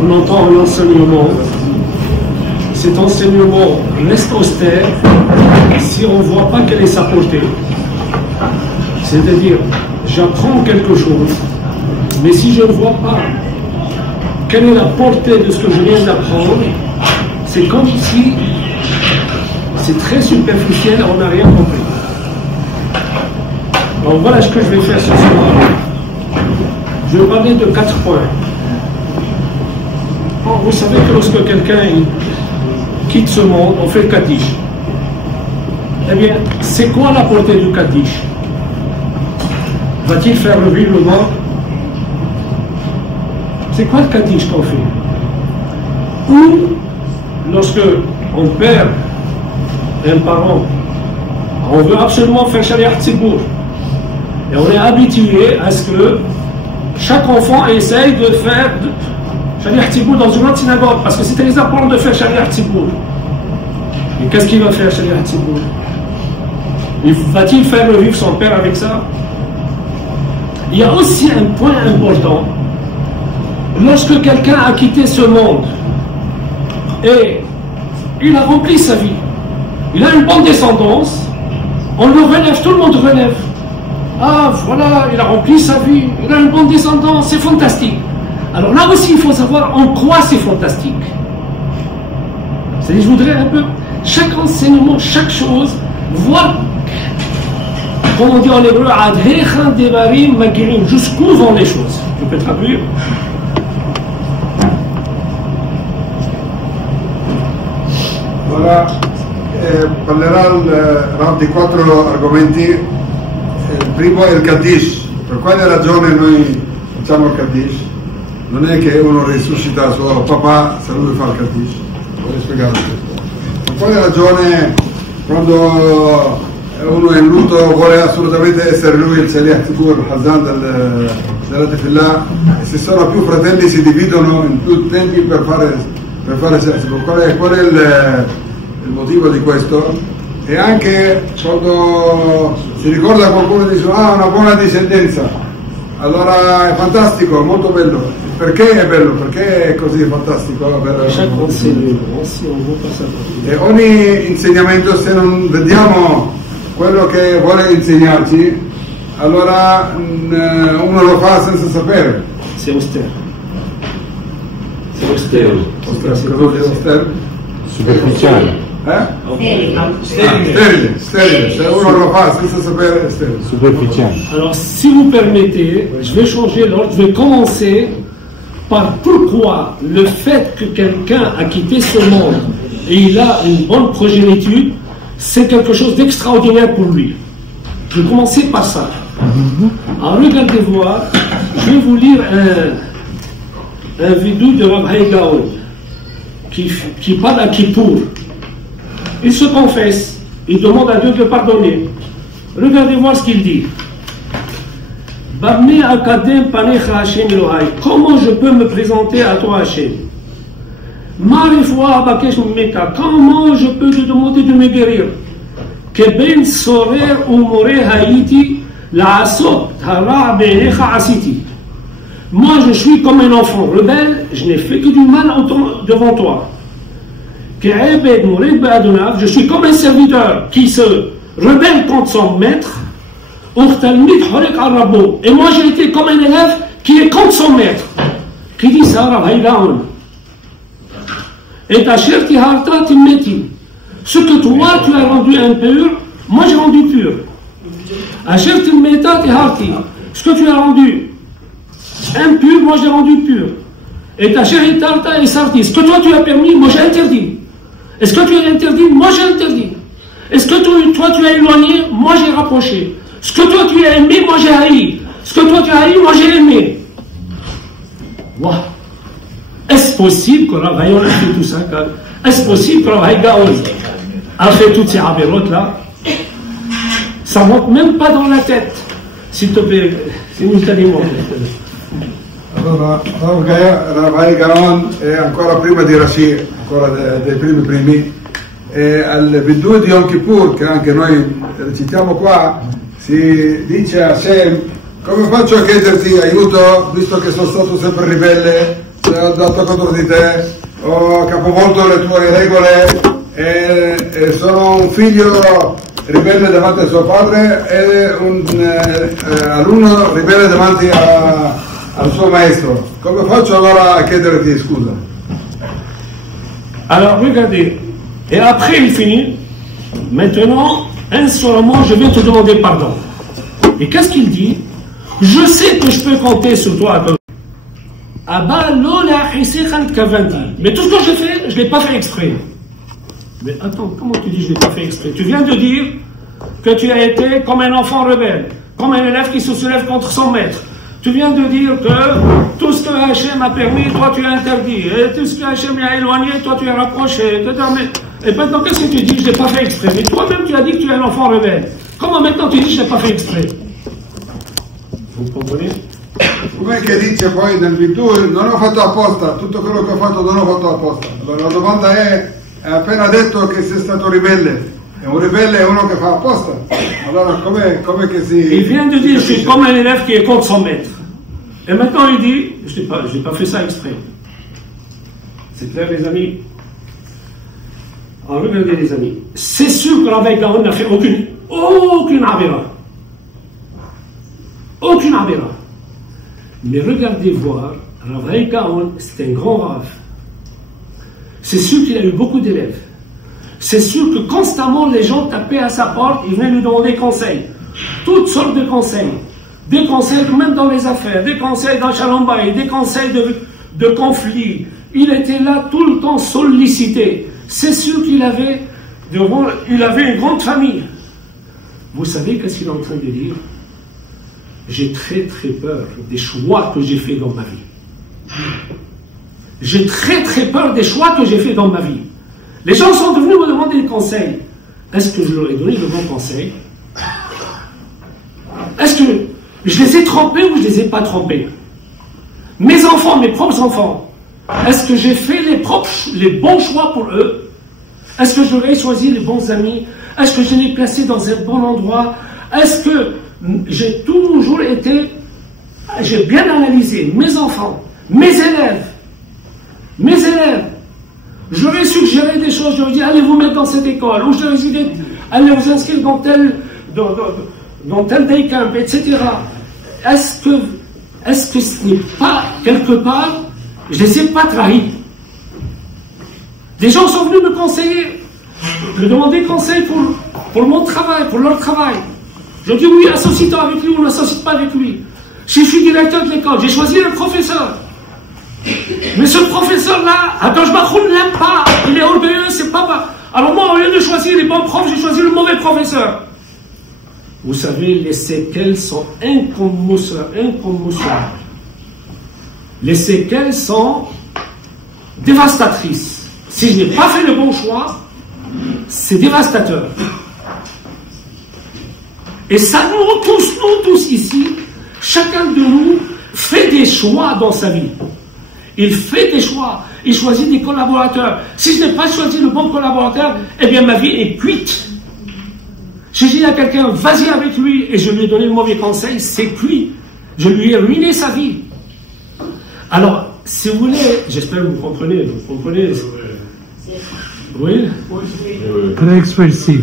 On entend un enseignement, cet enseignement reste austère si on ne voit pas quelle est sa portée. C'est-à-dire, j'apprends quelque chose, mais si je ne vois pas quelle est la portée de ce que je viens d'apprendre, c'est comme si c'est très superficiel, on n'a rien compris. Donc voilà ce que je vais faire ce soir. Je vais parler de 4 points. Bon, vous savez que lorsque quelqu'un quitte ce monde, on fait le Kaddish. Eh bien, c'est quoi la portée du Kaddish? Va-t-il faire revivre le mort? C'est quoi le Kaddish qu'on fait? Ou, lorsque on perd un parent, on veut absolument faire Shariat Tzibour. Et on est habitué à ce que chaque enfant essaye de faire Shariat Tzibour dans une autre synagogue, parce que c'était les apprendre de faire Shariat Tzibour. Et qu'est-ce qu'il va faire Shariat Tzibour? Va-t-il faire revivre son père avec ça? Il y a aussi un point important. Lorsque quelqu'un a quitté ce monde et il a rempli sa vie, il a une bonne descendance, on le relève, tout le monde relève. Ah voilà, il a rempli sa vie, il a une bonne descendance, c'est fantastique. Alors là aussi, il faut savoir en quoi c'est fantastique. C'est-à-dire, je voudrais un peu, chaque enseignement, chaque chose, voir, comme on dit en hébreu, jusqu'où vont les choses. Je peux traduire. Ora parlerà il Rav di 4 argomenti. Il primo è il Kaddish. Per quale ragione noi facciamo il Kaddish? Non è che uno risuscita suo papà se lui fa il Kaddish. Vorrei spiegare questo. Per quale ragione quando uno è in lutto vuole assolutamente essere lui il Shaliach Tzibour, il Hazan della Tefillah, e se sono più fratelli si dividono in più tempi per fare Shaliach. Qual è il motivo di questo? E anche quando si ricorda qualcuno e dice una buona discendenza, allora è fantastico, è molto bello. Perché è bello? Perché è così fantastico? E ogni insegnamento, se non vediamo quello che vuole insegnarci, allora uno lo fa senza sapere. C'est austère. Superficiale. Stérile. Se uno lo fa senza sapere è sterile. Superficiale. Alors, si vous permettez, je vais changer l'ordre. Je vais commencer par pourquoi le fait que quelqu'un a quitté ce monde et il a une bonne progéniture, c'est quelque chose d'extraordinaire pour lui. Je vais commencer par ça. Alors, regardez voir, je vais vous lire un vidéo de Rav Hai Gaon qui parle à Kippour. Il se confesse, il demande à Dieu de le pardonner. Regardez voir ce qu'il dit. Comment je peux me présenter à toi, Hachem? Comment je peux te demander de me guérir? Moi, je suis comme un enfant rebelle, je n'ai fait que du mal devant toi. Je suis comme un serviteur qui se rebelle contre son maître. Et moi j'ai été comme un élève qui est contre son maître. Qui dit ça, Rav Hai Gaon? Et ce que toi tu as rendu impur, moi j'ai rendu pur. Ce que tu as rendu impur, moi j'ai rendu pur. Et ce que toi tu as permis, moi j'ai interdit. Est-ce que tu as interdit? Moi j'ai interdit. Est-ce que toi tu as éloigné? Moi j'ai rapproché. Ce que toi tu as aimé, moi j'ai haï. Ce que toi tu as haï, moi j'ai aimé. Wow. Est-ce possible que Rav Hai Gaon a fait tout ça? Est-ce possible que Rav Hai Gaon a fait toutes ces avérotes là? Ça ne rentre même pas dans la tête. S'il te plaît, simultanément. Allora, Rav Hai Gaon è ancora prima di Rashi, ancora dei primi, e al Viddu di Yom Kippur, che anche noi recitiamo qua, si dice a Hashem: come faccio a chiederti aiuto visto che sono stato sempre ribelle dato contro di te, ho capovolto le tue regole e sono un figlio ribelle davanti a suo padre e un alunno ribelle davanti al suo maestro. Come faccio allora a chiederti scusa? Alors regardez, et après il finit, maintenant, insolemment, je vais te demander pardon. Et qu'est-ce qu'il dit? Je sais que je peux compter sur toi. Mais tout ce que je fais, je ne l'ai pas fait exprès. Mais attends, comment tu dis je ne l'ai pas fait exprès? Tu viens de dire que tu as été comme un enfant rebelle, comme un élève qui se soulève contre son maître. Tu viens de dire que tout ce que Hachem a permis, toi tu as interdit. Et tout ce que Hachem a éloigné, toi tu as rapproché. Et maintenant, qu'est-ce que tu dis? Je ne l'ai pas fait exprès. Mais toi-même, tu as dit que tu es un enfant rebelle. Comment maintenant tu dis je ne l'ai pas fait exprès? Vous comprenez? Com'è che dice poi nel virtù non ho fatto apposta, tutto quello che ho fatto non ho fatto apposta. Allora la domanda è appena detto che sei stato ribelle, e un ribelle è uno che fa apposta. Allora com'è che si... Il vient de dire je suis comme un élève qui est contre son maître. Et maintenant il dit je n'ai pas fait ça exprès. C'est clair les amis? Alors regardez les amis, c'est sûr que Rabbi Gaon n'a fait aucune avéra. Aucune avéra. Mais regardez voir, Rabbi Gaon, c'est un grand rave. C'est sûr qu'il a eu beaucoup d'élèves. C'est sûr que constamment les gens tapaient à sa porte, ils venaient lui demander conseils. Toutes sortes de conseils. Des conseils même dans les affaires, des conseils dans Shalom Bayit, des conseils de conflits. Il était là tout le temps sollicité. C'est sûr qu'il avait une grande famille. Vous savez qu'est-ce qu'il est en train de dire? J'ai très très peur des choix que j'ai faits dans ma vie. J'ai très très peur des choix que j'ai faits dans ma vie. Les gens sont venus me demander des conseils. Est-ce que je leur ai donné le bon conseil? Est-ce que je les ai trompés ou je les ai pas trompés? Mes enfants, mes propres enfants, est-ce que j'ai fait les bons choix pour eux? Est-ce que j'aurais choisi les bons amis? Est-ce que je les ai placés dans un bon endroit? Est-ce que j'ai toujours été, j'ai bien analysé mes enfants, mes élèves. J'aurais suggéré des choses, j'aurais dit allez vous mettre dans cette école, ou j'aurais dit allez vous inscrire dans tel day camp, etc. Est-ce que ce n'est pas quelque part, je ne les ai pas trahis? Des gens sont venus me conseiller, me demander conseil pour mon travail, pour leur travail. Je dis oui, associe-toi avec lui ou n'associe pas avec lui. Si je suis directeur de l'école, j'ai choisi le professeur. Mais ce professeur-là, je ne l'aime pas, il est orgueilleux, c'est pas... Alors moi, au lieu de choisir les bons profs, j'ai choisi le mauvais professeur. Vous savez, les séquelles sont incommensurables. Les séquelles sont dévastatrices. Si je n'ai pas fait le bon choix, c'est dévastateur. Et ça, nous tous ici, chacun de nous fait des choix dans sa vie. Il fait des choix, il choisit des collaborateurs. Si je n'ai pas choisi le bon collaborateur, eh bien ma vie est cuite. J'ai dit à quelqu'un, vas-y avec lui, et je lui ai donné le mauvais conseil, c'est cuit. Je lui ai ruiné sa vie. Alors, si vous voulez, j'espère que vous comprenez. Oui? Très expressif.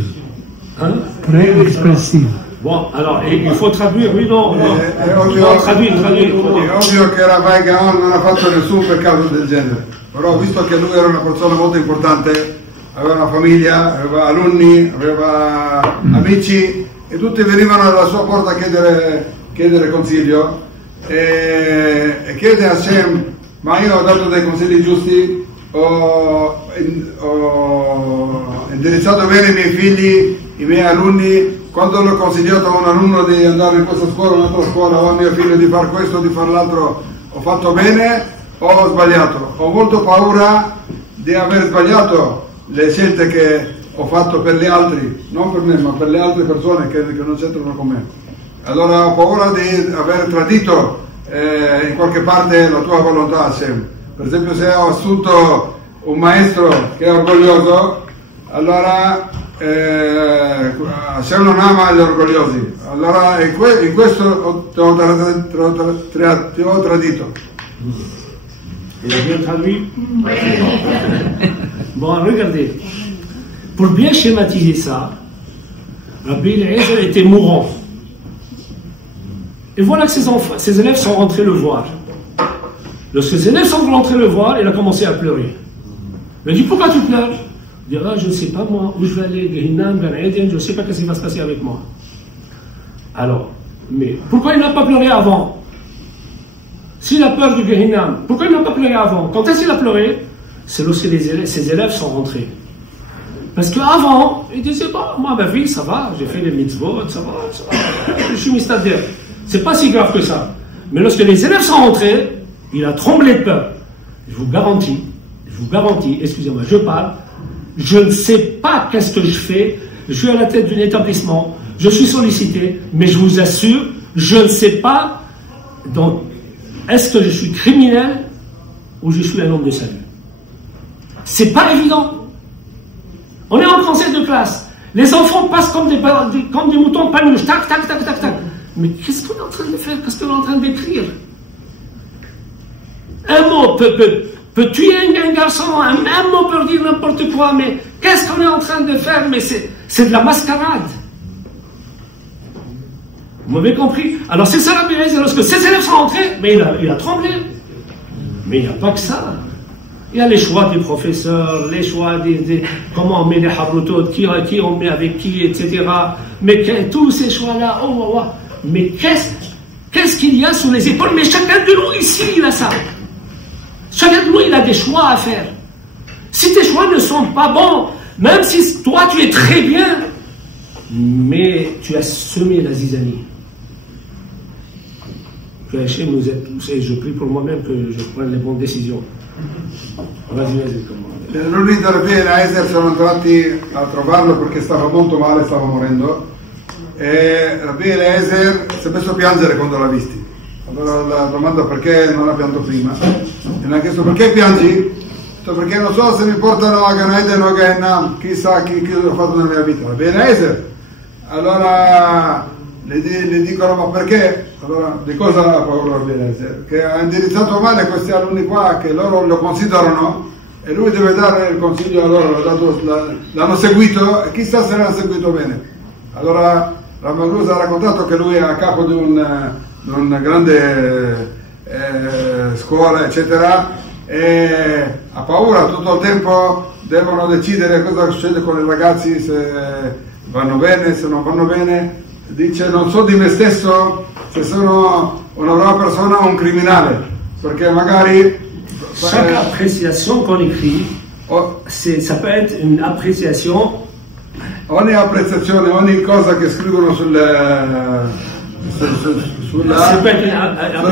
Hein? Très expressif. Bon, alors, il faut traduire, oui, non. Traduire. È ovvio che Rabbi Gaon non ha fatto nessun peccato del genere, però visto che lui era una persona molto importante, aveva una famiglia, aveva alunni, aveva amici, e tutti venivano alla sua porta a chiedere consiglio, e chiede a Hashem, ma io ho dato dei consigli giusti, ho indirizzato bene i miei figli, i miei alunni, quando l'ho consigliato a un alunno di andare in questa scuola, un'altra scuola, o a mio figlio di fare questo, di fare l'altro, ho fatto bene o ho sbagliato? Ho molto paura di aver sbagliato le scelte che ho fatto per gli altri, non per me, ma per le altre persone che non c'entrano con me. Allora ho paura di aver tradito in qualche parte la tua volontà, Hashem. Per esempio, se ho assunto un maestro che è orgoglioso, allora Hashem non ama gli orgogliosi, allora in questo ti ho tradito. Il a bien traduit? Bon, regardez. Pour bien schématiser ça, Rabbi Eliezer était mourant. Et voilà que ses élèves sont rentrés le voir. Lorsque ses élèves sont rentrés le voir, il a commencé à pleurer. Il a dit, pourquoi tu pleures? Il dit, ah, je ne sais pas moi, où je vais aller, Gehinam, Gan Eden, je ne sais pas ce qui va se passer avec moi. Alors, mais pourquoi il n'a pas pleuré avant? S'il a peur du Gehinam, pourquoi il n'a pas pleuré avant? Quand est-ce qu'il a pleuré? C'est lorsque ses élèves sont rentrés. Parce qu'avant, il disait, bon, moi, ma vie, ça va, j'ai fait les mitzvot, ça va, je suis mystadère. C'est pas si grave que ça. Mais lorsque les élèves sont rentrés, il a tremblé de peur. Je vous garantis, excusez-moi, je parle, je ne sais pas qu'est-ce que je fais, je suis à la tête d'un établissement, je suis sollicité, mais je vous assure, je ne sais pas, donc, est-ce que je suis criminel ou je suis un homme de salut? C'est pas évident. On est en conseil de classe. Les enfants passent comme des moutons de panouche. Tac, tac, tac, tac, tac. Mais qu'est-ce qu'on est en train de faire? Qu'est-ce qu'on est en train d'écrire? Un mot peut tuer un garçon. Un mot peut dire n'importe quoi. Mais qu'est-ce qu'on est en train de faire? Mais c'est de la mascarade. Vous m'avez compris? Alors c'est ça la bêtise. Lorsque ses élèves sont rentrés, mais il a tremblé. Mais il n'y a pas que ça. Il y a les choix des professeurs, les choix comment on met les habrutot, qui on met avec qui, etc. Mais tous ces choix-là, mais qu'est-ce qu'il y a sous les épaules? Mais chacun de nous ici, il a ça. Chacun de nous, il a des choix à faire. Si tes choix ne sont pas bons, même si toi tu es très bien, mais tu as semé la zizanie. Que Hachem nous aide tous et je prie pour moi-même que je prenne les bonnes décisions. Lui da Rabbi Eliezer sono andati a trovarlo perché stava molto male, stava morendo, e Rabbi Eliezer si è messo a piangere quando l'ha visti. Allora la domanda perché non ha pianto prima, e mi ha chiesto perché piangi? Perché non so se mi portano a Gan Eden o a Gehinam, chissà chi ho fatto nella mia vita. Rabbi Eliezer, allora le dicono ma perché? Allora di cosa ha paura Rabbi Eliezer? Che ha indirizzato male questi alunni qua, che loro lo considerano e lui deve dare il consiglio a loro, l'hanno seguito e chissà se l'hanno seguito bene. Allora Ramaglus ha raccontato che lui è a capo di una grande scuola eccetera e ha paura tutto il tempo, devono decidere cosa succede con i ragazzi, se vanno bene, se non vanno bene. Dice non so di me stesso se sono una brava persona o un criminale, perché magari chaque appréciation qu'on écrit, ça peut être une appréciation. Ogni apprezzazione, ogni cosa che scrivono sulla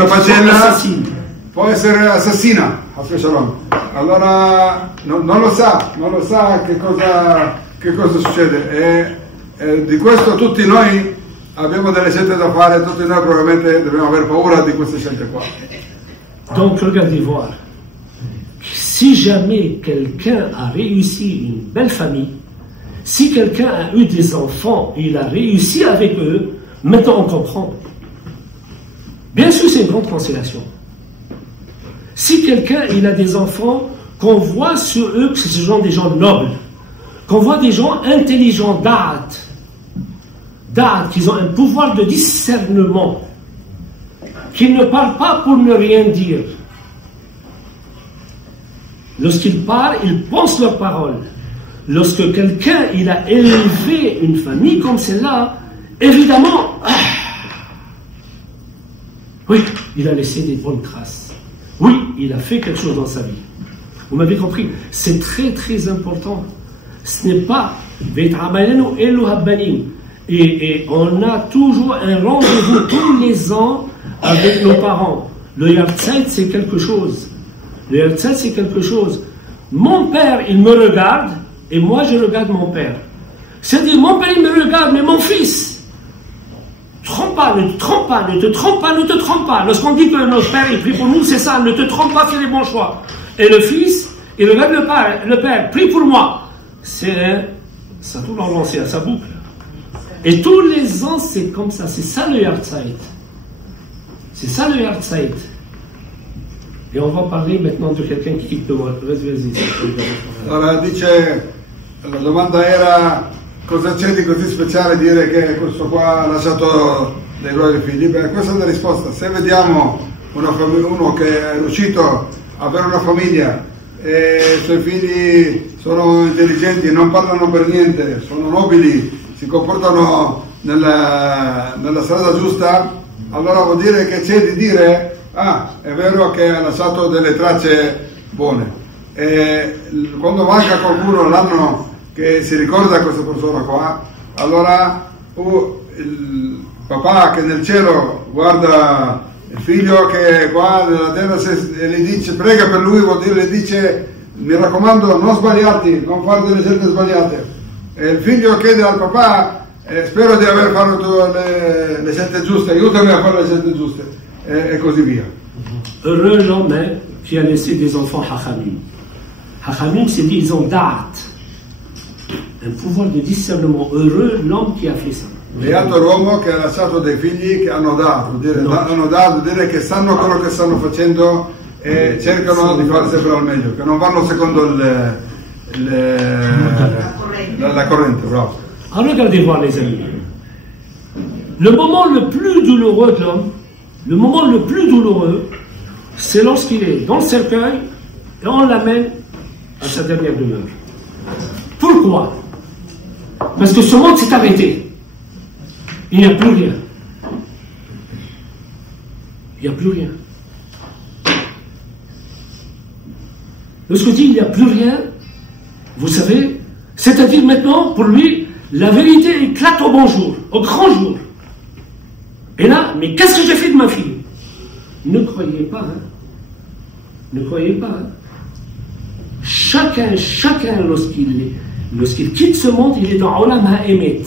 pagina può essere assassina. Allora non lo sa che cosa succede e di questo tutti noi abbiamo delle scelte da fare, tutti noi probabilmente dobbiamo aver paura di queste scelte qua. Donc regardez voir, si jamais quelqu'un a réussi une belle famille, si quelqu'un a eu des enfants et il a réussi avec eux, maintenant on comprend. Bien sûr c'est une grande consolation. Si quelqu'un il a des enfants, qu'on voit sur eux que ce sont des gens nobles, qu'on voit des gens intelligents, qui ont un pouvoir de discernement, qui ne parlent pas pour ne rien dire. Lorsqu'ils parlent, ils pensent leurs paroles. Lorsque quelqu'un il a élevé une famille comme celle-là, évidemment, oui, il a laissé des bonnes traces. Oui, il a fait quelque chose dans sa vie. Vous m'avez compris? C'est très très important. Ce n'est pas et on a toujours un rendez-vous tous les ans avec nos parents. Le Yartzeit c'est quelque chose. Le Yartzeit c'est quelque chose. Mon père il me regarde et moi je regarde mon père. C'est-à-dire mon père il me regarde mais mon fils, ne te trompe pas, ne te trompe pas, ne te trompe pas, ne te trompe pas. Lorsqu'on dit que notre père il prie pour nous, c'est ça, ne te trompe pas, fais les bons choix. Et le fils, il regarde le père, prie pour moi. Ça tout l'enlancé à sa boucle. Et tous les ans c'est comme ça, c'est ça le Yartzeit. C'est ça le Yartzeit. Et on va parler maintenant de quelqu'un qui quitte le monde. Vas-y. Allora dice, la domanda era cosa c'è di così speciale dire che questo qua ha lasciato dei propri figli? Beh, questa è la risposta. Se vediamo uno che è riuscito a avere una famiglia e i suoi figli sono intelligenti, non parlano per niente, sono nobili, si comportano nella strada giusta, allora vuol dire che c'è di dire è vero che ha lasciato delle tracce buone. E quando manca qualcuno l'anno che si ricorda questa persona qua, allora il papà che nel cielo guarda il figlio che qua nella terra e gli dice, prega per lui, vuol dire, gli dice, mi raccomando, non sbagliarti, non fare delle scelte sbagliate. E il figlio chiede al papà, spero di aver fatto le scelte giuste, aiutami a fare le scelte giuste. Et così via. Heureux l'homme qui a laissé des enfants hachamim. Hachamim, c'est dit, ils ont da'at, un pouvoir de discernement. Heureux l'homme qui a fait ça. Beato l'uomo che ha lasciato dei figli che hanno dato, dire che sanno quello che stanno facendo e cercano di fare sempre al meglio, che non vanno secondo la corrente. Bravo. Alors regardez voir les amis. Le moment le plus douloureux de l'homme, le moment le plus douloureux, c'est lorsqu'il est dans le cercueil et on l'amène à sa dernière demeure. Pourquoi? Parce que ce monde s'est arrêté. Il n'y a plus rien. Il n'y a plus rien. Lorsque dit il n'y a plus rien, vous savez, c'est-à-dire maintenant, pour lui, la vérité éclate au bon jour, au grand jour. Et là, mais qu'est-ce que j'ai fait de ma fille? Ne croyez pas, hein. Ne croyez pas, hein. Chacun, lorsqu'il quitte ce monde, il est dans Olam HaEmet.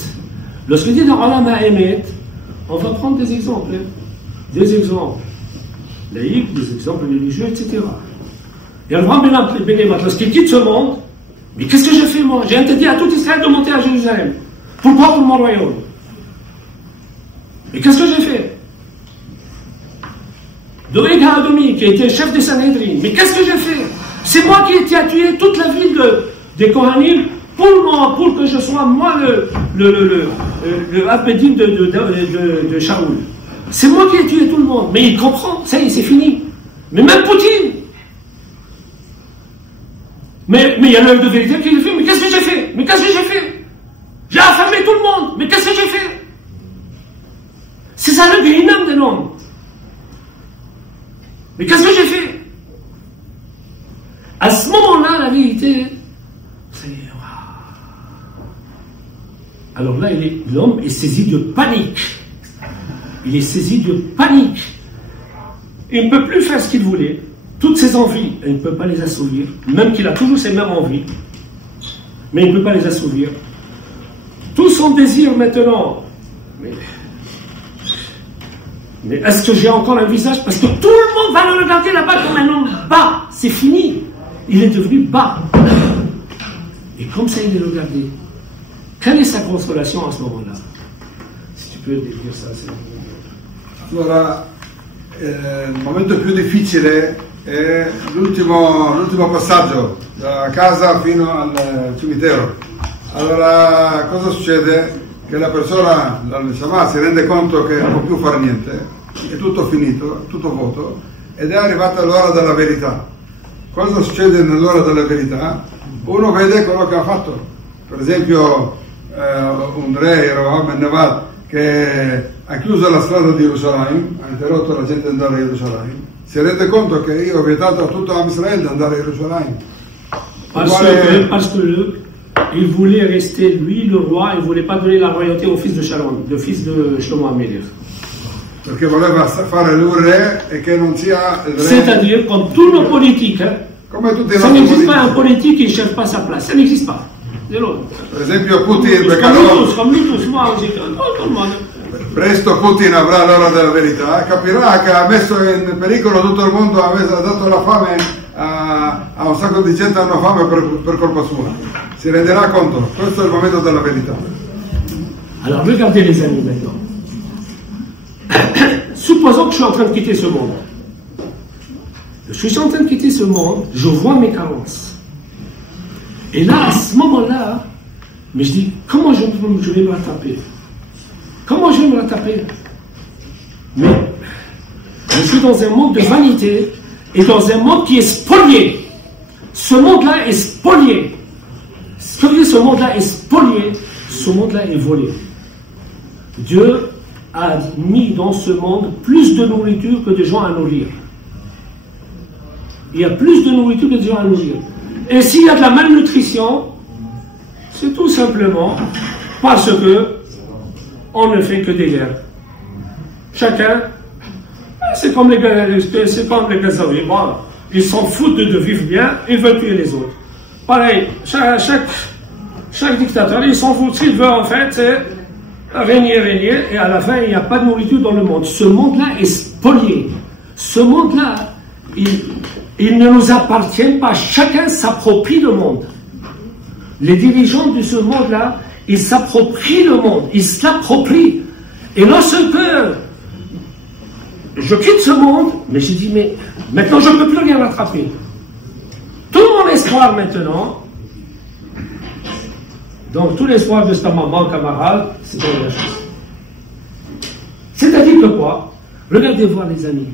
Lorsqu'il est dans Olam HaEmet, on va prendre des exemples, hein. Des exemples laïques, des exemples religieux, etc. Et Abraham Ben Nevat, lorsqu'il quitte ce monde, mais qu'est-ce que j'ai fait moi? J'ai interdit à tout Israël de monter à Jérusalem. Pourquoi? Pour mon royaume. Et qu'est-ce que j'ai fait? Doeg HaAdomi, qui était chef des Sanhedrin, mais qu'est-ce que j'ai fait? C'est moi qui ai tué toute la ville des Kohanim pour que je sois moi le Abedin de Shaoul. C'est moi qui ai tué tout le monde. Mais il comprend, ça y est, c'est fini. Mais même Poutine. Mais il y a l'œil de vérité qui le fait. Mais qu'est-ce que j'ai fait? Mais qu'est-ce que j'ai fait? J'ai affamé tout le monde. Mais qu'est-ce que j'ai fait? C'est ça le Gehinam de l'homme. Mais qu'est-ce que j'ai fait? À ce moment-là, la vérité, c'est... Alors là, l'homme est saisi de panique. Il est saisi de panique. Il ne peut plus faire ce qu'il voulait. Toutes ses envies, il ne peut pas les assouvir. Même qu'il a toujours ses mêmes envies. Mais il ne peut pas les assouvir. Tout son désir maintenant... Mais est-ce que j'ai encore un visage? Parce que tout le monde va le regarder là-bas comme un homme bas. C'est fini. Il est devenu bas. Et comme ça, il est regardé. Quelle est sa consolation à ce moment-là? Si tu peux dire ça, c'est... Allora, il momento più difficile è l'ultimo passaggio da casa fino al cimitero. Allora, cosa succede? Che la persona, la Neshama, si rende conto che non può più fare niente, è tutto finito, tutto vuoto, ed è arrivata l'ora della verità. Cosa succede nell'ora della verità? Uno vede quello che ha fatto. Per esempio, un re, Rehoboam Ben Nevat, che ha chiuso la strada di Gerusalemme, ha interrotto la gente ad andare a Gerusalemme, si rende conto che io ho vietato a tutto Israele di andare a Gerusalemme. Parce que il voulait rester, lui, le roi, il ne voulait pas donner la royauté au fils de Shalom, le fils de Shlomo HaMelech. Perché voleva fare lui re e che non sia il re. C'est-à-dire, comme tous nos politiques, hein, ça n'existe pas un politique qui ne cherche pas sa place, ça n'existe pas. Per esempio Putin, comme nous tous, moi aussi, tout le monde. Presto Putin avrà l'ora della verità, capirà che ha messo in pericolo tutto il mondo, ha dato la fame a un sacco di gente, hanno fame per colpa sua. Si renderà conto, questo è il momento della verità. Alors regardez les amis maintenant. Supposons que je suis en train de quitter ce monde. Je suis en train de quitter ce monde, je vois mes carences. Et là, à ce moment-là, mais je dis, comment je vais me rattraper? Comment je vais me rattraper? Mais je suis dans un monde de vanité et dans un monde qui est spolié. Ce monde-là est spolié. Ce que veut dire ce monde-là est spolié, ce monde-là est volé. Dieu a mis dans ce monde plus de nourriture que de gens à nourrir. Il y a plus de nourriture que de gens à nourrir. Et s'il y a de la malnutrition, c'est tout simplement parce que on ne fait que des guerres. Chacun, c'est comme les Gazaouis. Bon, ils s'en foutent de vivre bien, ils veulent tuer les autres. Pareil, chaque dictateur, il s'en fout. Ce qu'il veut en fait, c'est régner, et à la fin, il n'y a pas de nourriture dans le monde. Ce monde-là est spolié. Ce monde-là, il ne nous appartient pas. Chacun s'approprie le monde. Les dirigeants de ce monde-là, ils s'approprient le monde. Ils s'approprient. Et lorsque je quitte ce monde, mais j'ai dit, mais maintenant je ne peux plus rien rattraper. Tout mon espoir maintenant, donc tout l'espoir de cette maman camarade, c'est dans la chose. C'est-à-dire que quoi? Regardez voir les amis.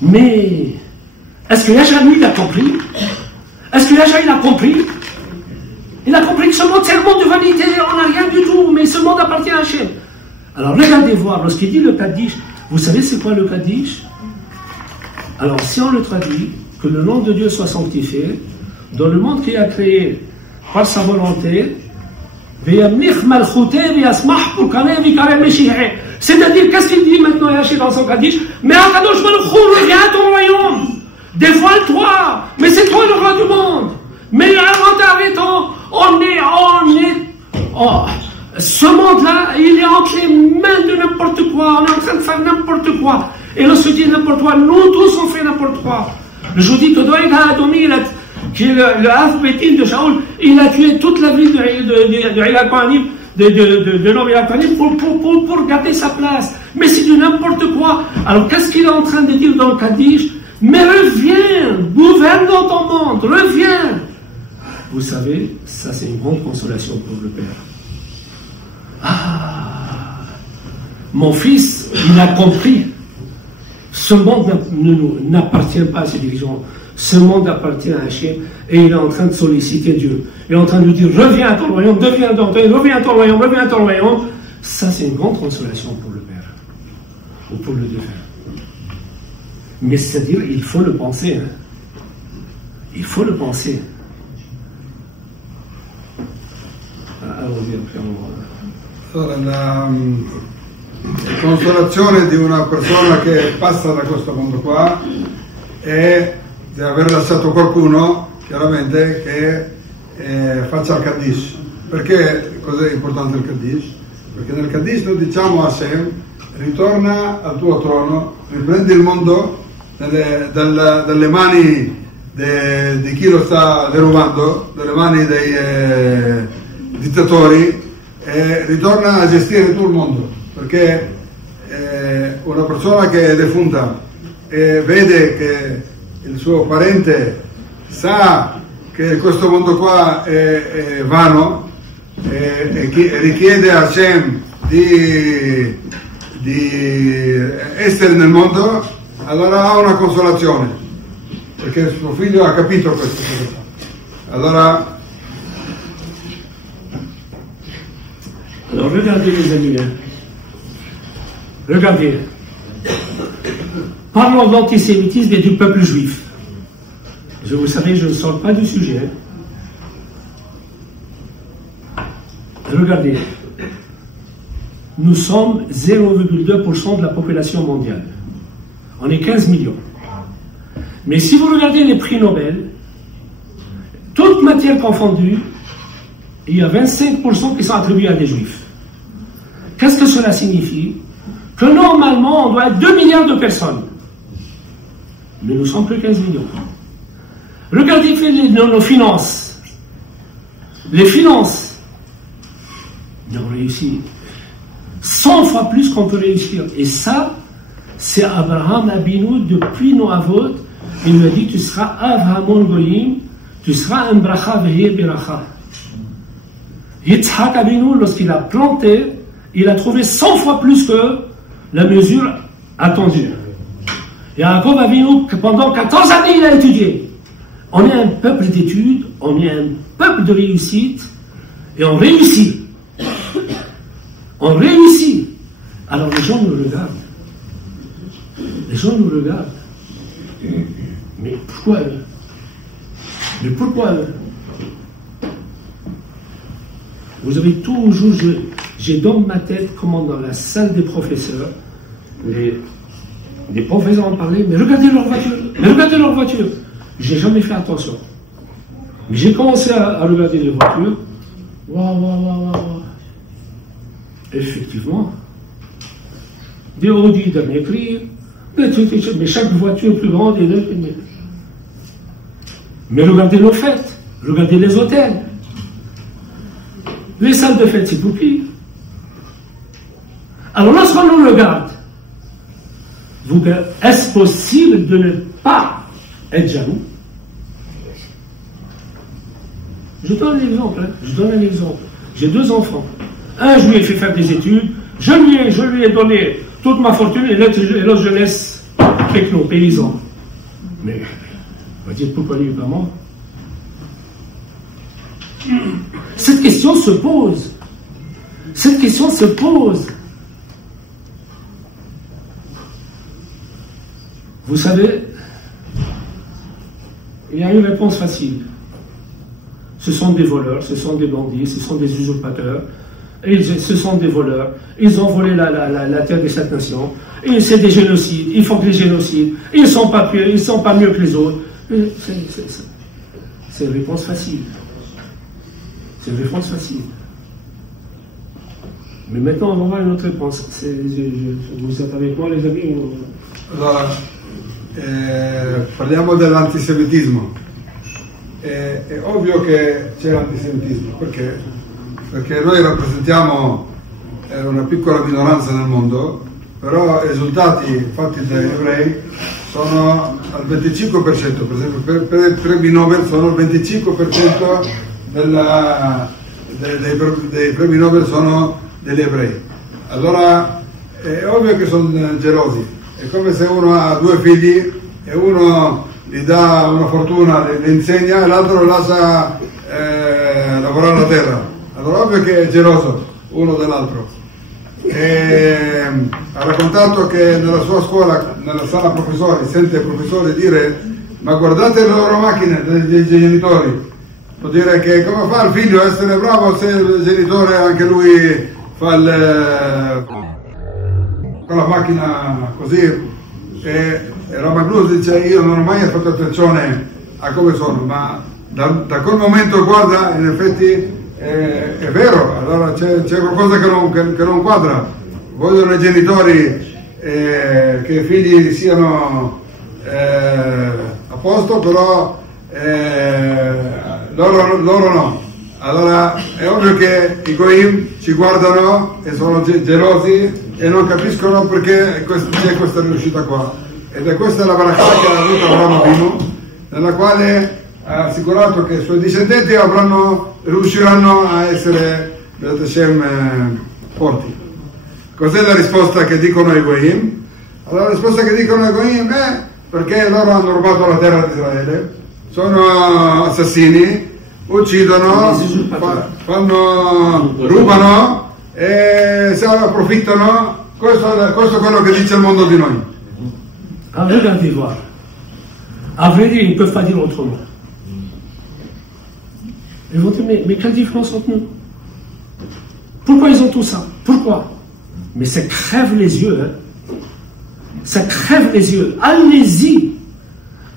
Mais est-ce que Yahya lui il a compris? Est-ce que Yahya il a compris? Il a compris que ce monde c'est un monde de vanité, on n'a rien du tout, mais ce monde appartient à Hachem. Alors regardez voir, lorsqu'il dit le Kaddish, vous savez c'est quoi le Kaddish? Alors si on le traduit, que le nom de Dieu soit sanctifié, dans le monde qu'il a créé par sa volonté, c'est-à-dire, qu'est-ce qu'il dit maintenant Yahya dans son Kaddish? Mais Akadosh Baruch Hu, reviens à ton royaume, dévoile-toi, mais c'est toi le roi du monde. Mais avant d'arrêter, ce monde-là, il est entre les mains de n'importe quoi, on est en train de faire n'importe quoi. Et lorsque je dis n'importe quoi, nous tous on fait n'importe quoi. Je vous dis que Doeg HaAdomi, qui est le Haf-Betin de Shaoul, il a tué toute la ville de Hilal Kohanim, de l'homme Hilal Kohanim pour garder sa place. Mais c'est du n'importe quoi. Alors qu'est-ce qu'il est en train de dire dans le Kaddish? Mais reviens, gouverne dans ton monde, reviens. Vous savez, ça c'est une grande consolation pour le Père. Ah, mon fils, il a compris. Ce monde n'appartient pas à ses dirigeants. Ce monde appartient à Hachem et il est en train de solliciter Dieu. Il est en train de lui dire, reviens à ton royaume, reviens à ton royaume. Ça, c'est une grande consolation pour le Père ou pour le défunt. Mais c'est-à-dire, il faut le penser. Hein. Il faut le penser. Allora, la consolazione di una persona che passa da questo mondo qua è di aver lasciato qualcuno, chiaramente, che faccia il Kaddish. Perché cos'è importante il Kaddish? Perché nel Kaddish noi diciamo a Hashem, ritorna al tuo trono, riprendi il mondo dalle mani di chi lo sta derubando, dalle mani dei dittatori, e ritorna a gestire tutto il mondo, perché una persona che è defunta e vede che il suo parente sa che questo mondo qua è vano e richiede a Hashem di essere nel mondo, allora ha una consolazione, perché suo figlio ha capito questa cosa. Alors regardez les amis, regardez. Parlons de l'antisémitisme et du peuple juif. Vous savez, je ne sors pas du sujet. Regardez. Nous sommes 0,2% de la population mondiale. On est 15 millions. Mais si vous regardez les prix Nobel, toute matière confondue, il y a 25% qui sont attribués à des juifs. Qu'est-ce que cela signifie? Que normalement, on doit être 2 milliards de personnes. Mais nous sommes plus 15 millions. Regardez nos finances. Les finances, nous avons réussi 100 fois plus qu'on peut réussir. Et ça, c'est Abraham Abinu, depuis nos avots, il me dit, tu seras Avhamon Goyim, tu seras un bracha vehi biracha. Yitzhak Avinu, lorsqu'il a planté, il a trouvé 100 fois plus que la mesure attendue. Yaakov Avinu, pendant 14 années, il a étudié. On est un peuple d'études, on est un peuple de réussite, et on réussit. On réussit. Alors les gens nous regardent. Les gens nous regardent. Mais pourquoi eux? Mais pourquoi eux? Vous avez toujours, j'ai dans ma tête, comment dans la salle des professeurs, les professeurs en parlaient, mais regardez leur voiture, mais regardez leur voiture. J'ai jamais fait attention. Mais j'ai commencé à regarder les voitures. Waouh. Effectivement, des Audi dernier cri, mais chaque voiture plus grande est mais regardez nos fêtes, regardez les hôtels. Les salles de fête, c'est pour qui? Alors lorsqu'on nous regarde, est-ce possible de ne pas être jaloux? Je donne un exemple. J'ai 2 enfants. Un, je lui ai fait faire des études, je lui ai donné toute ma fortune, et l'autre, je laisse avec nos paysans. Mais, on va dire, pourquoi lui et pas moi? Cette question se pose. Cette question se pose. Vous savez, il y a une réponse facile. Ce sont des voleurs, ce sont des bandits, ce sont des usurpateurs, et ce sont des voleurs. Ils ont volé la terre des 7 nations, et c'est des génocides, ils font des génocides, ils ne sont pas mieux que les autres. C'est une réponse facile. C'est une réponse facile. Mais maintenant, on va voir une autre réponse. Vous êtes avec moi, les amis? Allora, parliamo dell'antisemitismo. È ovvio che c'è l'antisemitismo, perché noi rappresentiamo una piccola minoranza nel mondo, però i risultati fatti dagli ebrei sono al 25%, per esempio per i premi Nobel sono il 25% dei premi Nobel sono degli ebrei. Allora è ovvio che sono gelosi, è come se uno ha 2 figli e uno gli dà una fortuna, le insegna, e l'altro lo lascia lavorare la terra. Allora ovvio che è geloso uno dell'altro. Ha raccontato che nella sua scuola, nella sala professori, sente i professori dire: ma guardate le loro macchine dei genitori. Vuol dire che come fa il figlio a essere bravo se il genitore anche lui fa con la macchina così. E Roman Cruz dice: io non ho mai fatto attenzione a come sono, ma da quel momento guarda, in effetti è vero, allora c'è qualcosa che non quadra. Vogliono i genitori che i figli siano a posto, però loro no. Allora è ovvio che i Goim ci guardano e sono gelosi e non capiscono perché c'è questa riuscita qua. Ed è questa la barakah che ha avuto Avraham Avinu, nella quale ha assicurato che i suoi discendenti riusciranno a essere forti. Cos'è la risposta che dicono i Goim? Allora la risposta che dicono i Goim è perché loro hanno rubato la terra di Israele, sono assassini, uccidono, rubano e se approfittano. Questo è quello che dice il mondo di noi. Regardez voir. À vrai dire, ils ne peuvent pas dire autrement. Ils vont dire, mais quelle différence entre nous? Pourquoi ils ont tout ça? Pourquoi? Mais ça crève les yeux. Hein? Ça crève les yeux. Allez-y.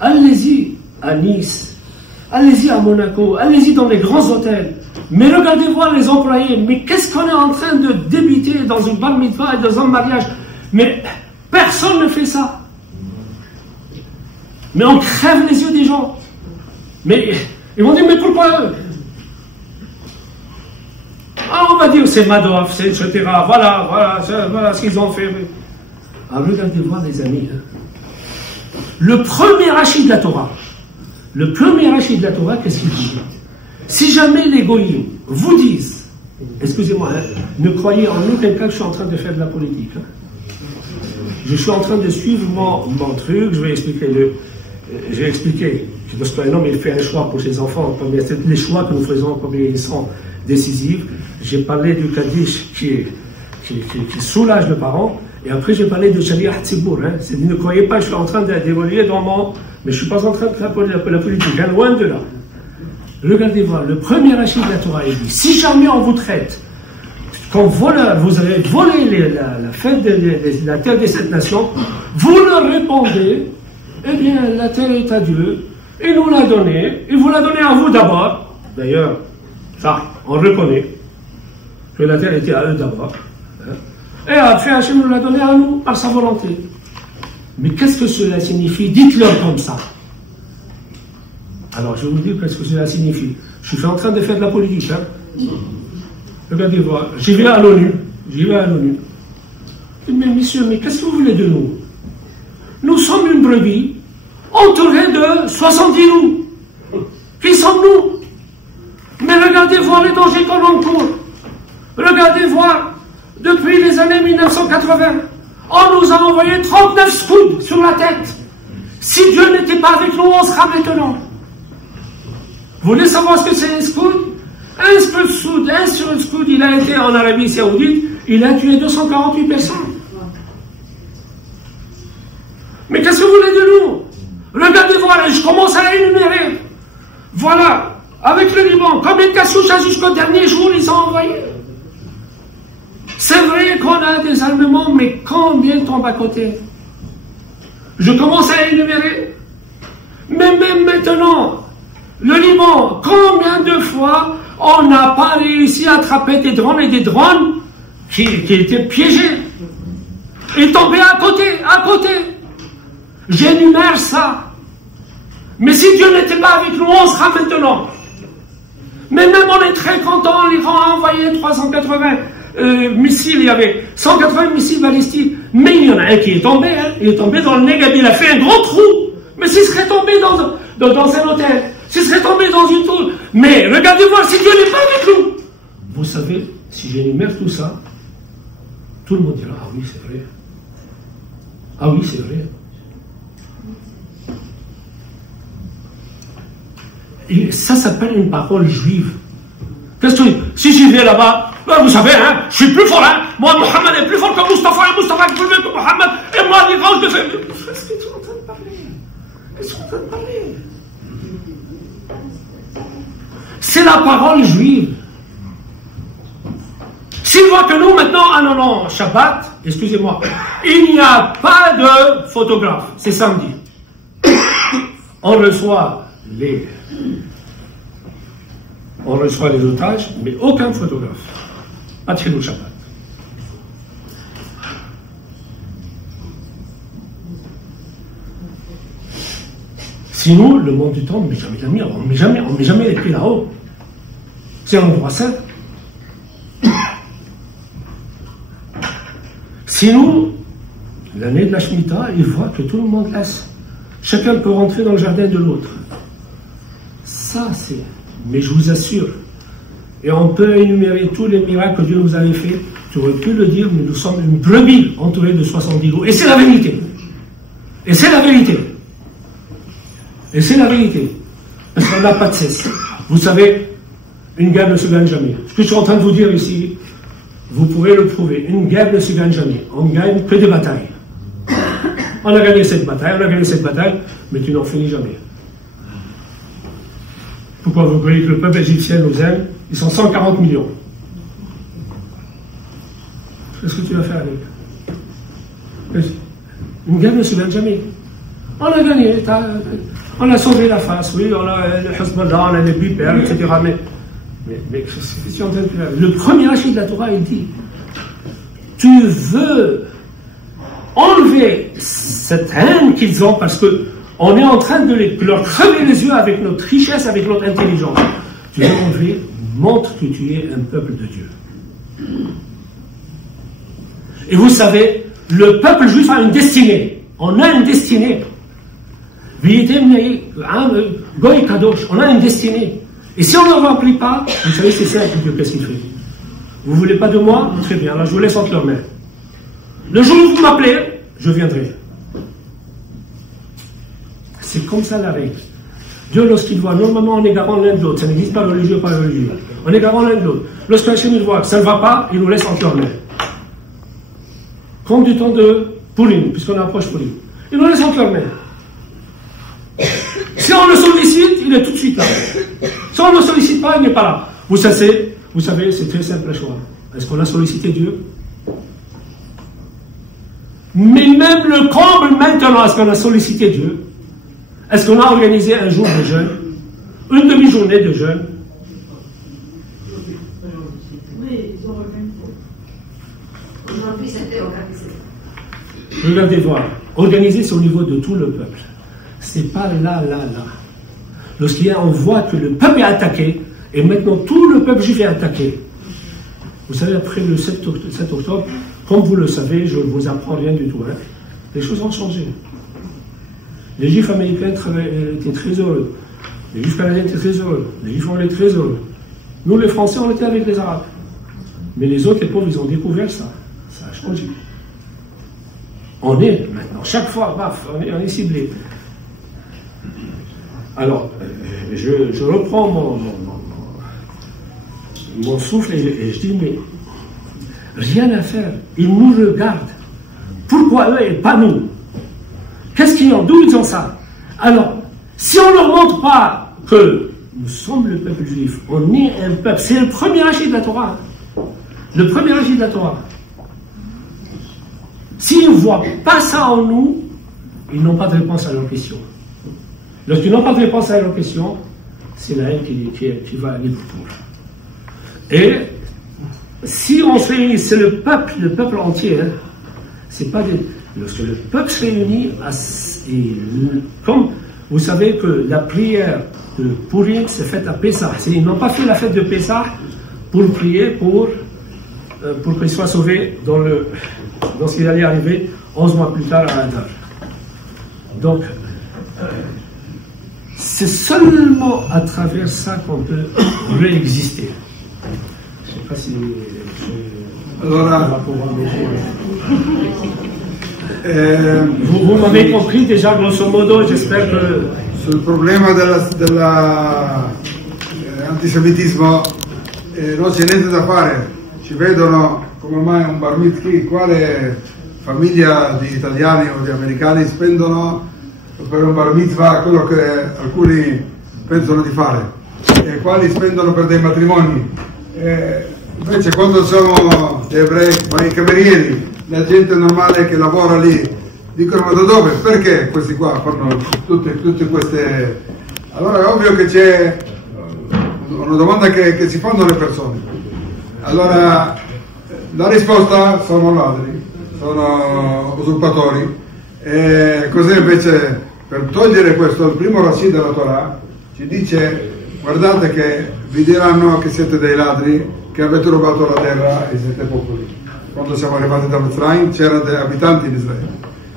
Allez-y à Nice. Allez-y à Monaco. Allez-y dans les grands hôtels. Mais regardez voir les employés. Mais qu'est-ce qu'on est en train de débiter dans une bar mitzvah et dans un mariage? Mais personne ne fait ça. Mais on crève les yeux des gens. Mais ils vont dire, mais pourquoi eux? Ah, on va dire, c'est Madoff, c'est etc. Voilà ce qu'ils ont fait. Ah, regardez voir les amis. Hein. Le premier rachid de la Torah, qu'est-ce qu'il dit? Si jamais les goyim vous disent, excusez-moi, ne croyez en aucun cas que je suis en train de faire de la politique. Je suis en train de suivre mon truc, je vais expliquer. Parce qu'un homme, il fait un choix pour ses enfants, c'est les choix que nous faisons, combien ils sont décisifs. J'ai parlé du Kaddish qui soulage le parent, et après j'ai parlé de Shariah Tzibour. C'est ne croyez pas, je suis en train d'évoluer dans mon... Mais je ne suis pas en train de faire la politique, loin de là. Regardez voir, le premier rachid de la Torah, il dit, si jamais on vous traite comme voleur, vous avez volé la fête de la terre des 7 nations, vous leur répondez, eh bien, la terre est à Dieu, il nous l'a donnée, il vous l'a donnée à vous d'abord. D'ailleurs, ça, on reconnaît que la terre était à eux d'abord. Et après, Hachem nous l'a donnée à nous par sa volonté. Mais qu'est-ce que cela signifie? Dites-leur comme ça. Alors, je vais vous dire qu'est-ce que cela signifie. Je suis en train de faire de la politique. Regardez voir, j'y vais à l'ONU. Mais messieurs, mais qu'est-ce que vous voulez de nous? Nous sommes une brebis entourée de 70 loups. Qui sommes-nous? Mais regardez voir les dangers qu'on encourt. Regardez voir, depuis les années 1980, on nous a envoyé 39 scouts sur la tête. Si Dieu n'était pas avec nous, on sera maintenant. Vous voulez savoir ce que c'est un scout? Un scout, il a été en Arabie Saoudite, il a tué 248 personnes. Mais qu'est-ce que vous voulez de nous? Regardez, voilà, je commence à énumérer. Voilà, avec le Liban, combien de Kassoucha jusqu'au dernier jour ils ont envoyés? C'est vrai qu'on a des Allemands, mais combien tombent à côté? Je commence à énumérer. Mais même maintenant, le Liban, combien de fois on n'a pas réussi à attraper des drones et des drones qui étaient piégés et tombés à côté. J'énumère ça. Mais si Dieu n'était pas avec nous, on sera maintenant. Mais même on est très content, l'Iran a envoyé 380 missiles, il y avait 180 missiles balistiques, mais il y en a un qui est tombé, il est tombé dans le Negev, il a fait un gros trou. Mais s'il serait tombé dans un hôtel, s'il serait tombé dans une tour, mais regardez voir si Dieu n'est pas avec nous. Vous savez, si j'énumère tout ça, tout le monde dira, ah oui, c'est vrai. Ah oui, c'est vrai. Et ça s'appelle une parole juive. Qu'est-ce que si j'y vais là-bas, ben vous savez, je suis plus fort, moi, Mohammed est plus fort que Mustafa, et Mustafa est plus fort que Mohammed, et moi, les grands, je fais. Qu'est-ce qu'ils sont en train de parler? Ils sont en train de parler. C'est la parole juive. S'ils voient que nous, maintenant, ah non, Shabbat, excusez-moi, il n'y a pas de photographe, c'est samedi. On reçoit les otages, mais aucun photographe. Pas de chez nous, Shabbat. Sinon, le monde du temps, on ne met jamais la mire, on ne met jamais les pieds là-haut. C'est un endroit saint. Sinon, l'année de la Shemitah, il voit que tout le monde laisse. Chacun peut rentrer dans le jardin de l'autre. Ça, c'est... Mais je vous assure, et on peut énumérer tous les miracles que Dieu nous avait fait, tu aurais pu le dire, mais nous sommes une brebis entourée de 70 loups. Et c'est la vérité. Et c'est la vérité. Et c'est la vérité. Parce qu'on n'a pas de cesse. Vous savez, une guerre ne se gagne jamais. Ce que je suis en train de vous dire ici, vous pouvez le prouver. Une guerre ne se gagne jamais. On ne gagne que des batailles. On a gagné cette bataille, mais tu n'en finis jamais. Pourquoi vous croyez que le peuple égyptien nous aime? Ils sont 140 millions. Qu'est-ce que tu vas faire avec? Une guerre ne se gagne jamais. On a gagné, on a sauvé la face, oui, on a le Hezbollah, on a les Bipers, etc. Mais qu'est-ce que tu es en train de faire? Le premier rachid de la Torah, il dit, tu veux enlever cette haine qu'ils ont parce que on est en train de leur crever les yeux avec notre richesse, avec notre intelligence. Tu veux enlever, montre que tu es un peuple de Dieu. Et vous savez, le peuple juif a une destinée. On a une destinée. Goy Kadosh, on a une destinée. Et si on ne le remplit pas, vous savez, c'est simple, Dieu, qu'est-ce qu'il fait? Vous ne voulez pas de moi? Très bien, alors je vous laisse entre leurs mains. Le jour où vous m'appelez, je viendrai. C'est comme ça la règle. Dieu, lorsqu'il voit, normalement en égarant l'un de l'autre, ça n'existe pas religieux par religieux, en égarant l'un de l'autre, lorsqu'un Hachem il voit que ça ne va pas, il nous laisse entre leurs mains. Comme du temps de Pourim, puisqu'on approche Pourim. Il nous laisse entre leurs mains. Si on le sollicite, il est tout de suite là. Si on ne le sollicite pas, il n'est pas là. Vous savez, c'est très simple le choix. Est-ce qu'on a sollicité Dieu? Mais même le comble maintenant, est-ce qu'on a sollicité Dieu? Est-ce qu'on a organisé un jour de jeûne? Une demi-journée de jeûne? Oui, ils ont organisé. Aujourd'hui, c'était organisé. Regardez voir. Organiser, c'est au niveau de tout le peuple. C'est pas là. On voit que le peuple est attaqué, et maintenant tout le peuple juif est attaqué. Vous savez, après le 7 octobre, comme vous le savez, je ne vous apprends rien du tout, hein, les choses ont changé. Les juifs américains étaient très heureux, les juifs canadiens étaient très heureux, les juifs anglais très heureux. Nous, les Français, on était avec les Arabes. Mais les autres, les pauvres, ils ont découvert ça. Ça a changé. On est maintenant, chaque fois, baf, on est ciblé. Alors, je reprends mon souffle et je dis, mais rien à faire. Ils nous regardent. Pourquoi eux et pas nous? Qu'est-ce qu'ils ont? D'où ils ont ça? Alors, si on ne leur montre pas que nous sommes le peuple juif, on est un peuple, c'est le premier rachis de la Torah. Le premier rachis de la Torah. S'ils ne voient pas ça en nous, ils n'ont pas de réponse à leurs questions. Lorsqu'ils n'ont pas de réponse à leurs questions, c'est la haine qui va aller pour. Et si on se réunit, c'est le peuple entier, hein, c'est pas des. Lorsque le peuple se réunit, comme vous savez que la prière de Pourim s'est faite à Pessah, ils n'ont pas fait la fête de Pessah pour prier pour qu'ils soient sauvés dans ce qui allait arriver 11 mois plus tard à Adar. Donc, c'est seulement à travers ça qu'on peut réexister. Je ne sais pas si on va pouvoir vous m'avez compris déjà grosso modo, j'espère que... Sul problema dell'antisemitismo non c'è niente da fare. Ci vedono come mai un bar mitzvah, quale famiglia di italiani o di americani spendono per un bar mitzvah quello che alcuni pensano di fare, e quali spendono per dei matrimoni. Invece quando sono gli ebrei, ma i camerieri, la gente normale che lavora lì, dicono: ma da dove? Perché questi qua fanno tutte queste... Allora è ovvio che c'è una domanda che si fanno le persone. Allora la risposta: sono ladri, sono usurpatori. E così invece, per togliere questo, il primo Rashi della Torah ci dice: guardate che vi diranno che siete dei ladri, che avete rubato la terra e siete popoli. Quando siamo arrivati da Mitzrayim c'erano degli abitanti di Israele,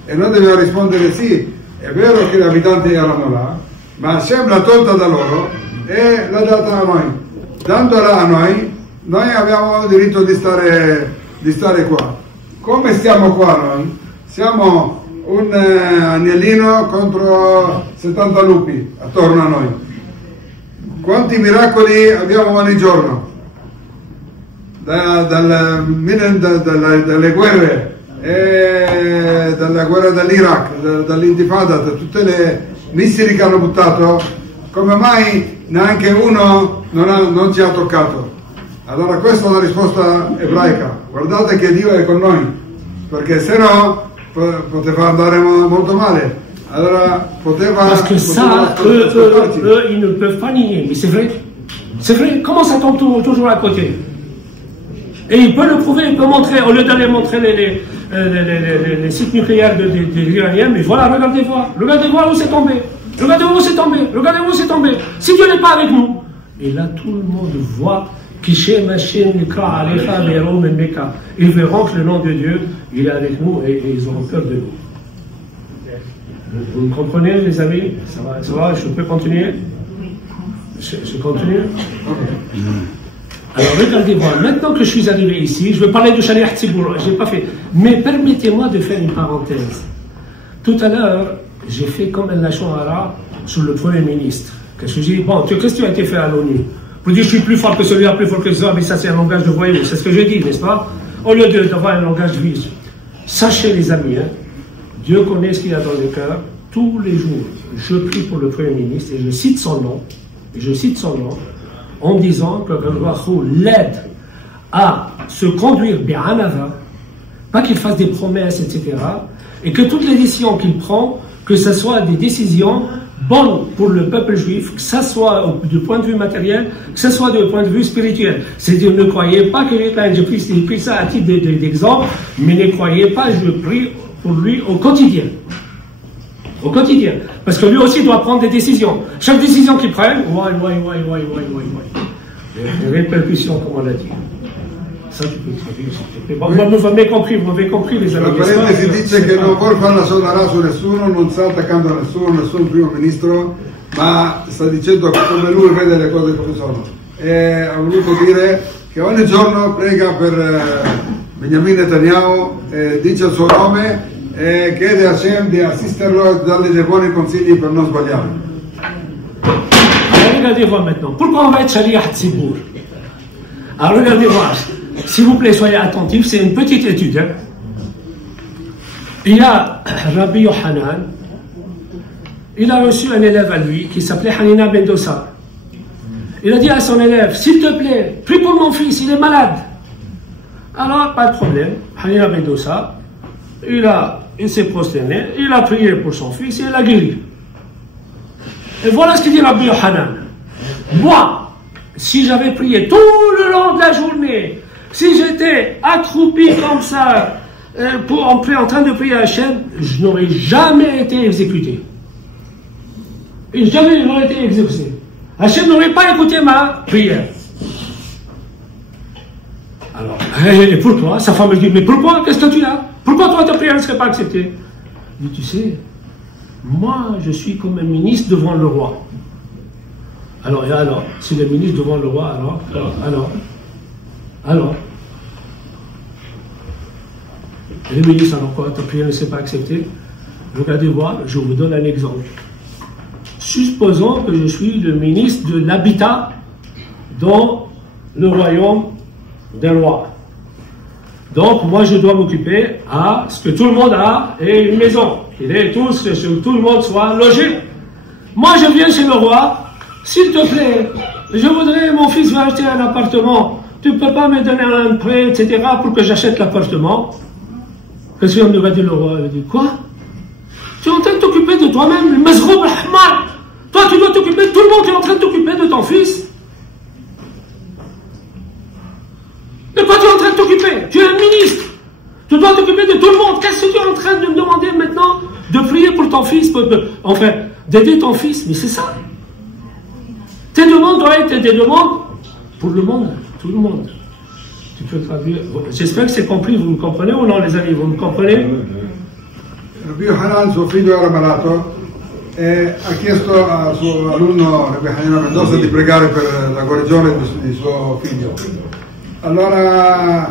e noi dobbiamo rispondere: sì, è vero che gli abitanti erano là, ma Hashem l'ha tolta da loro e l'ha data a noi. Dandola a noi abbiamo il diritto di stare qua. Come stiamo qua noi? Siamo un agnellino contro 70 lupi attorno a noi. Quanti miracoli abbiamo ogni giorno? Dalle guerre, dalla guerra dell'Iraq, dall'Intifada, da tutte le missili che hanno buttato, come mai neanche uno non ci ha toccato? Allora questa è la risposta ebraica: guardate che Dio è con noi, perché se no poteva andare molto male. Allora poteva... Parce que ça, eux, ils ne peuvent pas nier, mais c'est vrai. C'est vrai, comment ça tombe toujours à côté? Et il peut le prouver, il peut montrer, au lieu d'aller montrer les sites nucléaires des Iraniens, mais voilà, regardez voir où c'est tombé. Regardez où c'est tombé. Si Dieu n'est pas avec nous. Et là, tout le monde voit qu'ils verront que le nom de Dieu, il est avec nous et ils auront peur de nous. Vous me comprenez, les amis? Ça va, je peux continuer? Je continue? Alors, regardez-moi, maintenant que je suis arrivé ici, je vais parler de Sharia Tzibour, je n'ai pas fait. Mais permettez-moi de faire une parenthèse. Tout à l'heure, j'ai fait comme un lachon-hara sur le Premier ministre. Qu'est-ce que j'ai dit? Bon, qu'est-ce que tu as été fait à l'ONU? Pour dire je suis plus fort que celui-là, plus fort que celui-là, mais ça c'est un langage de voyou, c'est ce que j'ai dit, n'est-ce pas? Au lieu d'avoir un langage de vie. Sachez les amis, hein, Dieu connaît ce qu'il y a dans le cœur. Tous les jours, je prie pour le Premier ministre et je cite son nom, en disant que Allah l'aide à se conduire bi'anava, pas qu'il fasse des promesses, etc. Et que toutes les décisions qu'il prend, que ce soit des décisions bonnes pour le peuple juif, que ce soit du point de vue matériel, que ce soit du point de vue spirituel. C'est-à-dire, ne croyez pas que j'ai pris ça à titre d'exemple, mais ne croyez pas, je prie pour lui au quotidien. Au quotidien. Parce que lui aussi doit prendre des décisions. Chaque décision qu'il prenne, des répercussions, comme on l'a dit. Ça, tu peux traduire, s'il te plaît. Bon, vous m'avez compris, les amis. La parentesi dice che non vuol fare la soldana su nessuno, non sta attaccando a nessun primo ministro, ma sta dicendo come lui vede le cose come sono. E ha voluto dire che ogni giorno prega per Benjamin Netanyahu, dice il suo nome e chiede a Hashem di assisterlo e dargli dei buoni consigli per non sbagliare. Regardez-moi maintenant. Pourquoi on va être Sharia Tzibour? Alors regardez-moi. S'il vous plaît, soyez attentifs, c'est une petite étude. Hein. Il y a Rabbi Yohanan, il a reçu un élève à lui qui s'appelait Hanina ben Dosa. Il a dit à son élève, s'il te plaît, prie pour mon fils, il est malade. Alors, pas de problème, Hanina ben Dosa, il s'est prosterné, il a prié pour son fils et il a guéri. Et voilà ce qu'il dit Rabbi Yohanan. Moi, si j'avais prié tout le long de la journée, si j'étais accroupi comme ça, en train de prier à Hachem, je n'aurais jamais été exécuté. Et jamais je n'aurais été exécuté. Hachem n'aurait pas écouté ma prière. Alors, et pour toi, sa femme me dit, mais pourquoi? Qu'est-ce que tu as? Pourquoi toi ta prière ne serait pas acceptée? Il dit, tu sais, moi je suis comme un ministre devant le roi. Alors, si le ministre devant le roi, alors, et le ministre, alors quoi, ta prière ne s'est pas acceptée? Regardez voir, je vous donne un exemple. Supposons que je suis le ministre de l'habitat dans le royaume d'un roi. Donc, moi, je dois m'occuper à ce que tout le monde a et une maison. Que tout le monde soit logé. Moi, je viens chez le roi. S'il te plaît, je voudrais, mon fils va acheter un appartement. Tu ne peux pas me donner un prêt, etc., pour que j'achète l'appartement. Qu'est-ce qu'on va dire le roi? Il dit, quoi? Tu es en train de t'occuper de toi-même, le Mazroub Ahmad. Toi, tu dois t'occuper de tout le monde, est en train de t'occuper de ton fils. De quoi tu es en train de t'occuper? Tu es un ministre. Tu dois t'occuper de tout le monde. Qu'est-ce que tu es en train de me demander maintenant? De prier pour ton fils, enfin, d'aider ton fils. Mais c'est ça. Tes demandes doivent être des demandes pour le monde, tout le monde. Tu peux traduire. J'espère que c'est compris, vous me comprenez ou non, les amis, vous me comprenez? Rabbi Yohanan, suo figlio era malato e ha chiesto al suo alunno Rabbi Hanina ben Dosa di pregare per la guarigione di suo figlio. Allora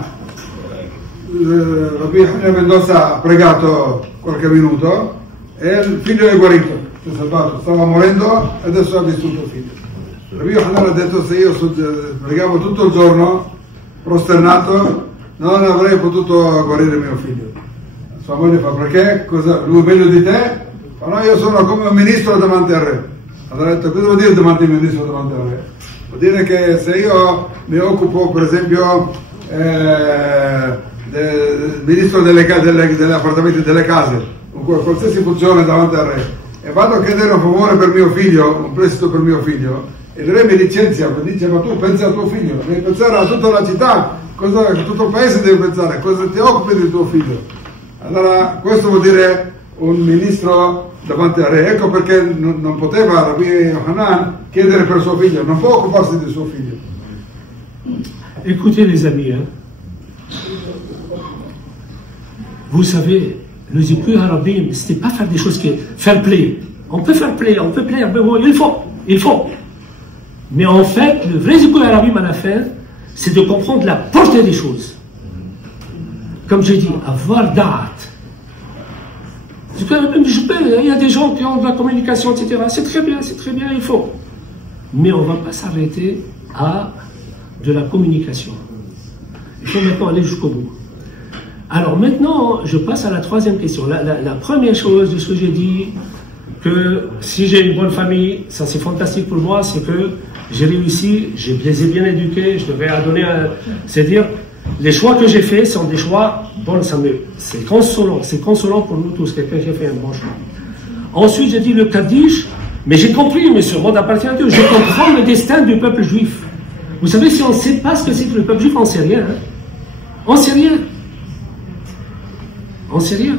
Rabbi Hanina ben Dosa ha pregato qualche minuto e il figlio è guarito, si è salvato, stava morendo e adesso ha vissuto il figlio. Rabbi Yohanan ha detto, se io pregavo tutto il giorno prosternato non avrei potuto guarire mio figlio. Sua moglie fa, perché? Cosa? Lui meglio di te? Fa, no, io sono come un ministro davanti al re. Allora ha detto, cosa vuol dire davanti al ministro davanti al re? Vuol dire che se io mi occupo per esempio del ministro degli appartamenti, delle case, qualsiasi funzione davanti al re, e vado a chiedere un favore per mio figlio, un prestito per mio figlio, il re mi licenzia, mi dice, ma tu pensi a tuo figlio, devi pensare a tutta la città, tutto il paese deve pensare, cosa ti occupi di tuo figlio. Allora questo vuol dire un ministro davanti al re. Ecco perché non poteva Rabbi Yohanan chiedere per suo figlio, non può occuparsi di suo figlio. Écoutez les amis, hein. Vous savez, Le zikr harabim, c'était pas faire des choses qui fair play. On peut faire play, on peut plaire, mais bon, il faut. Mais en fait, le vrai zikr harabim à la fin, c'est de comprendre la portée des choses. Comme j'ai dit, avoir da'at. Il y a des gens qui ont de la communication, etc. C'est très bien, il faut. Mais on ne va pas s'arrêter à de la communication. Il faut maintenant aller jusqu'au bout. Alors maintenant, je passe à la troisième question. La première chose de ce que j'ai dit, que si j'ai une bonne famille, ça c'est fantastique pour moi, c'est que j'ai réussi, je les ai bien éduqués, je devrais donner c'est-à-dire, les choix que j'ai faits sont des choix, bon, c'est consolant pour nous tous, quelqu'un qui a fait un bon choix. Ensuite, j'ai dit le Kaddish, mais j'ai compris, mais ce monde appartient à Dieu, je comprends le destin du peuple juif. Vous savez, si on ne sait pas ce que c'est que le peuple juif, on ne sait rien. Hein? On ne sait rien. On ne sait rien.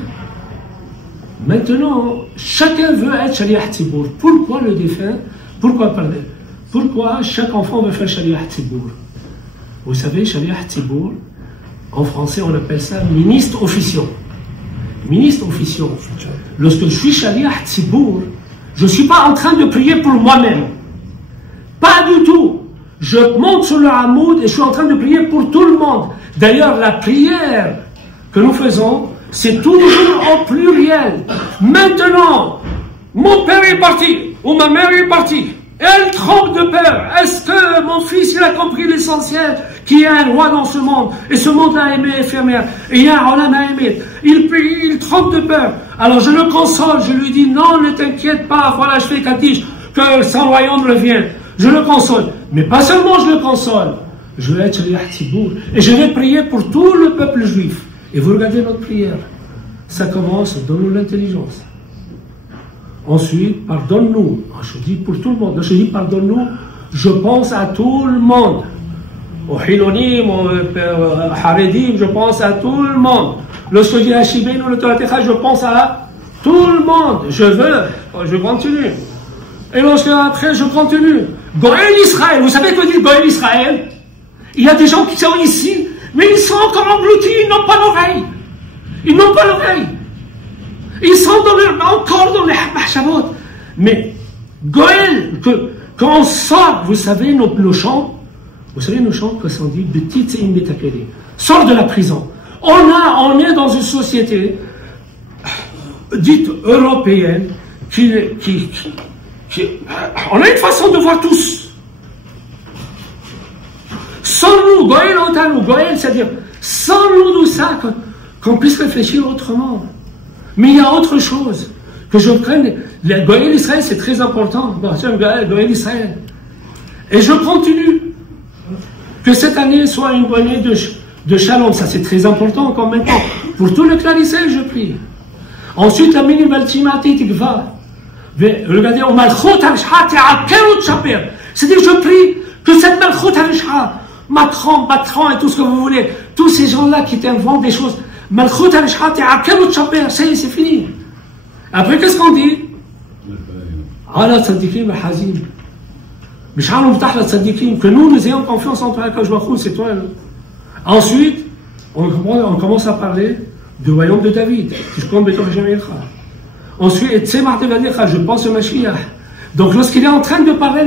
Maintenant, chacun veut être Shaliach Tzibour. Pourquoi le défunt? Pourquoi chaque enfant veut faire Shaliach Tzibour? Vous savez, Shaliach Tzibour, en français, on appelle ça ministre officiant. Ministre officiant. Lorsque je suis Shaliach Tzibour, je ne suis pas en train de prier pour moi-même. Pas du tout. Je monte sur le hamoud et je suis en train de prier pour tout le monde. D'ailleurs, la prière que nous faisons, c'est toujours en pluriel. Maintenant, mon père est parti, ou ma mère est partie. Elle tremble de peur. Est-ce que mon fils, il a compris l'essentiel? Qu'il y a un roi dans ce monde, et ce monde-là est éphémère, et il y a un olam à aimer. Il tremble de peur. Alors je le console, je lui dis, non, ne t'inquiète pas, voilà, je fais Kaddish, que son royaume revient. Je le console. Mais pas seulement je le console, je vais être Shaliach Tzibour, et je vais prier pour tout le peuple juif. Et vous regardez notre prière. Ça commence, donne-nous l'intelligence. Ensuite, pardonne-nous. Je dis pour tout le monde. Je dis pardonne-nous. Je pense à tout le monde. Aux Hilonim, aux Haredim, je pense à tout le monde. Lorsque je dis à Shibin ou le Toratecha, je pense à tout le monde. Je continue. Et lorsque après, je continue. Goël Israël. Vous savez que dit Goël Israël? Il y a des gens qui sont ici, mais ils sont encore engloutis, ils n'ont pas l'oreille. Ils n'ont pas l'oreille. Ils sont encore dans les mahshabot. Mais Goël, quand on sort, vous savez nos chants, que sont dit Betit Seim Betakeli. Sort de la prison. On est dans une société dite européenne on a une façon de voir tous. Sans nous, Goël, c'est-à-dire sans nous ça, qu'on puisse réfléchir autrement. Mais il y a autre chose. Que je prenne. Le Goël Israël, c'est très important. Goël Israël. Et je continue. Que cette année soit une année de shalom. Ça, c'est très important encore maintenant. Pour tout le clan Israël, je prie. Ensuite, la minimaltimati tikva. Regardez, c'est-à-dire, je prie que cette malchut harishha, Macron et tout ce que vous voulez, tous ces gens-là qui t'inventent des choses, malchut harishha te'akeru tchaper, c'est fini. Après, qu'est-ce qu'on dit? Ala tzadikim al-hazim. Mish'alom tah la tzadikim, que nous ayons confiance en toi, c'est toi. Ensuite, on commence à parler du royaume de David. Ensuite, je pense au Mashiach. Donc, lorsqu'il est en train de parler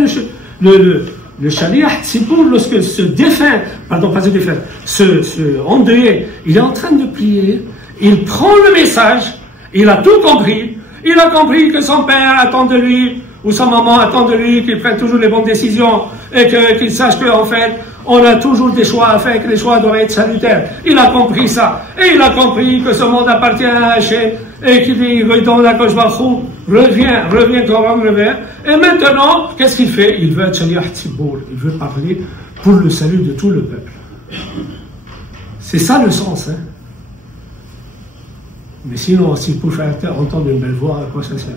le Shaliach Tzibour, lorsque ce endeuillé, il est en train de prier, il prend le message, il a tout compris, il a compris que son père attend de lui, ou sa maman attend de lui, qu'il prenne toujours les bonnes décisions, et qu'il sache qu'en fait, on a toujours des choix à faire, que les choix doivent être salutaires. Il a compris ça, et il a compris que ce monde appartient à Hachem, et qu'il dit, revient quand on revient. Et maintenant, qu'est-ce qu'il fait? Il veut être Shaliach Tzibour, il veut parler pour le salut de tout le peuple. C'est ça le sens, hein. Mais sinon, si pour faire entendre une belle voix, à quoi ça sert?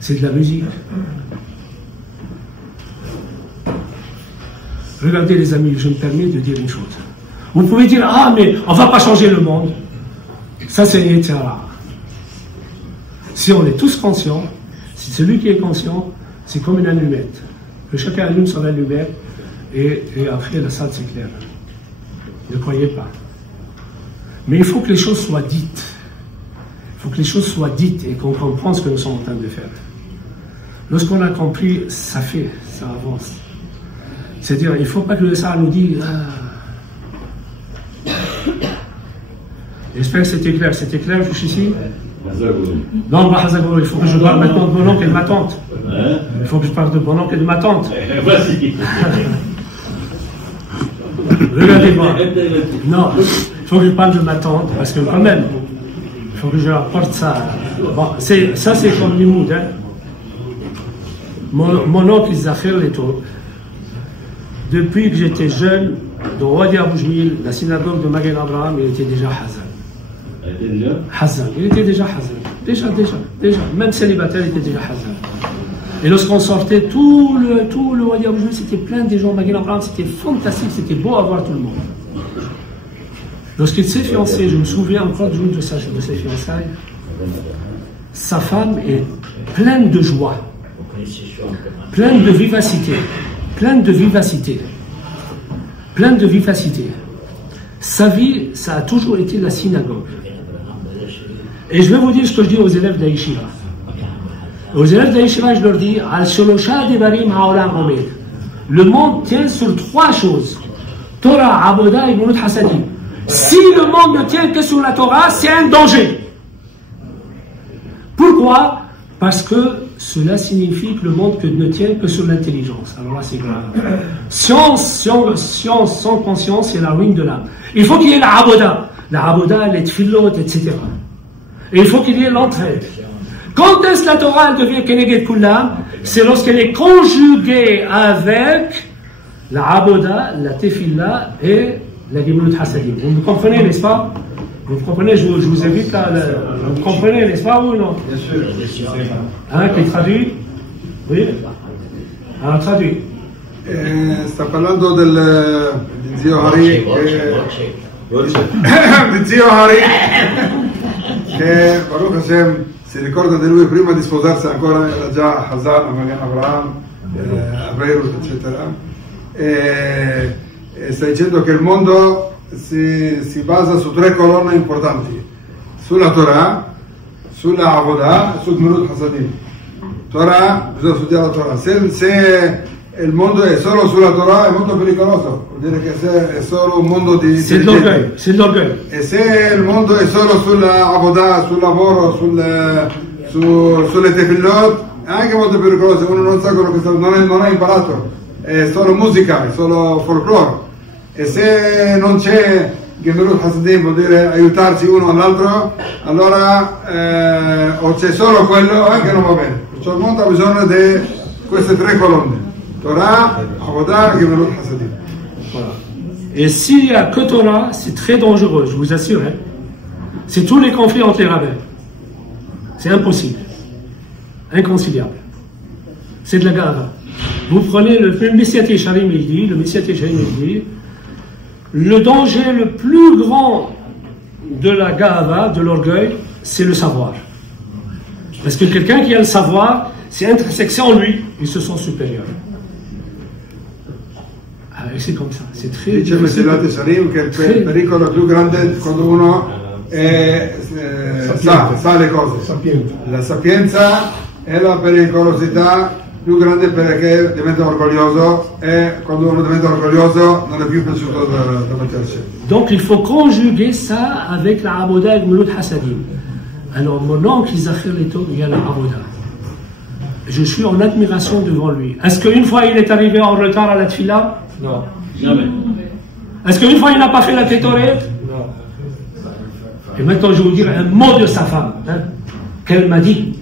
C'est de la musique. Regardez les amis, je me permets de dire une chose. Vous pouvez dire, ah mais on ne va pas changer le monde. Ça c'est etc. Si on est tous conscients, si celui qui est conscient, c'est comme une allumette. Que chacun allume son allumette et après la salle s'éclaire. Ne croyez pas. Mais il faut que les choses soient dites. Il faut que les choses soient dites et qu'on comprenne ce que nous sommes en train de faire. Lorsqu'on a compris, ça fait, ça avance. C'est-à-dire, il ne faut pas que le Sahara nous dise J'espère que c'était clair. C'était clair jusqu'ici? Non, il faut que je parle maintenant de mon oncle et de ma tante. Il faut que je parle de mon oncle et de ma tante. Regardez-moi. Non, il faut que je parle de ma tante, parce que quand même, il faut que je rapporte ça. Bon, ça, c'est comme Limoud. Hein. Mon oncle, Zahir Leto, depuis que j'étais jeune, dans Wadi Aboujmil, la synagogue de Magen Abraham, il était déjà Hazan. Il était déjà Hazan. Déjà. Même célibataire, il était déjà Hazan. Et lorsqu'on sortait, tout le Wadi Aboujmil, c'était plein de gens. Magen Abraham, c'était fantastique, c'était beau à voir tout le monde. Lorsqu'il s'est fiancé, je me souviens encore du jour de ses fiançailles, sa femme est pleine de joie, pleine de vivacité. Sa vie, ça a toujours été la synagogue. Et je vais vous dire ce que je dis aux élèves d'Aïshiva. Aux élèves d'Aïshiva, je leur dis le monde tient sur 3 choses. Torah, Aboda et Goulout Hasadim. Si le monde ne tient que sur la Torah, c'est un danger. Pourquoi? Parce que cela signifie que le monde ne tient que sur l'intelligence. Alors là, c'est grave. Science sans conscience, c'est la ruine de l'âme. Il faut qu'il y ait la Aboda. La Aboda, les tfillot, etc. Et il faut qu'il y ait l'entraide. Quand est-ce que la Torah devient Keneged Kullam? C'est lorsqu'elle est conjuguée avec la Aboda, la Tefillah et la Gemilut Hasadim. Vous me comprenez, n'est-ce pas? Vous comprenez, je vous invite à... Vous comprenez, n'est-ce pas, ou non? Bien sûr. Hein, qui traduit? Oui? Alors, traduit. Sta parlando di zio Hari di zio Hari che Baruch Hashem si ricorda di lui prima di sposarsi, ancora era già Hazan, Magen Abraham, a Beirut, eccetera, e sta dicendo che il mondo si basa su 3 colonne importanti: sulla Torah, sulla Avodah e sul Gemilut Hasadim. Torah, bisogna studiare la Torah. Se il mondo è solo sulla Torah è molto pericoloso, vuol dire che se è solo un mondo di... C'est de l'orgueil. E se il mondo è solo sulla Avodah, sul lavoro, sulle tefillot, è anche molto pericoloso. Uno non sa quello che non ha imparato, è solo musica, è solo folklore. E se non c'è Gemilut Hasadim, vuol dire aiutarsi uno all'altro, allora o c'è solo quello, anche non va bene. Perciò il mondo ha bisogno di queste 3 colonne: Torah, Avodah, Gemilut Hasadim. Voilà. Et s'il n'y a que Torah, c'est très dangereux, je vous assure. Hein. C'est tous les conflits entre les rabbins. C'est impossible. Inconciliable. C'est de la gava. Vous prenez le Messie Técharim, il dit, le danger le plus grand de la gava, de l'orgueil, c'est le savoir. Parce que quelqu'un qui a le savoir, c'est intrinsèque en lui, il se sent supérieur. Et c'est comme ça, c'est très difficile. Dice Mesilat Yesharim che il pericolo più grande quando uno sa le cose. La sapienza è la pericolosità più grande perché diventa orgoglioso, e quando uno diventa orgoglioso non è più piaciuto da metterci. Donc il faut conjuguer ça avec la Aboda et Gemilut Hasadim. Alors mon oncle Zahir Leto, il y a la Aboda. Je suis en admiration devant lui. Est-ce qu'une fois il est arrivé en retard à la Tfila? Non, jamais. Est-ce qu'une fois il n'a pas fait la Kétoret? Non. Et maintenant je vais vous dire un mot de sa femme, hein, qu'elle m'a dit.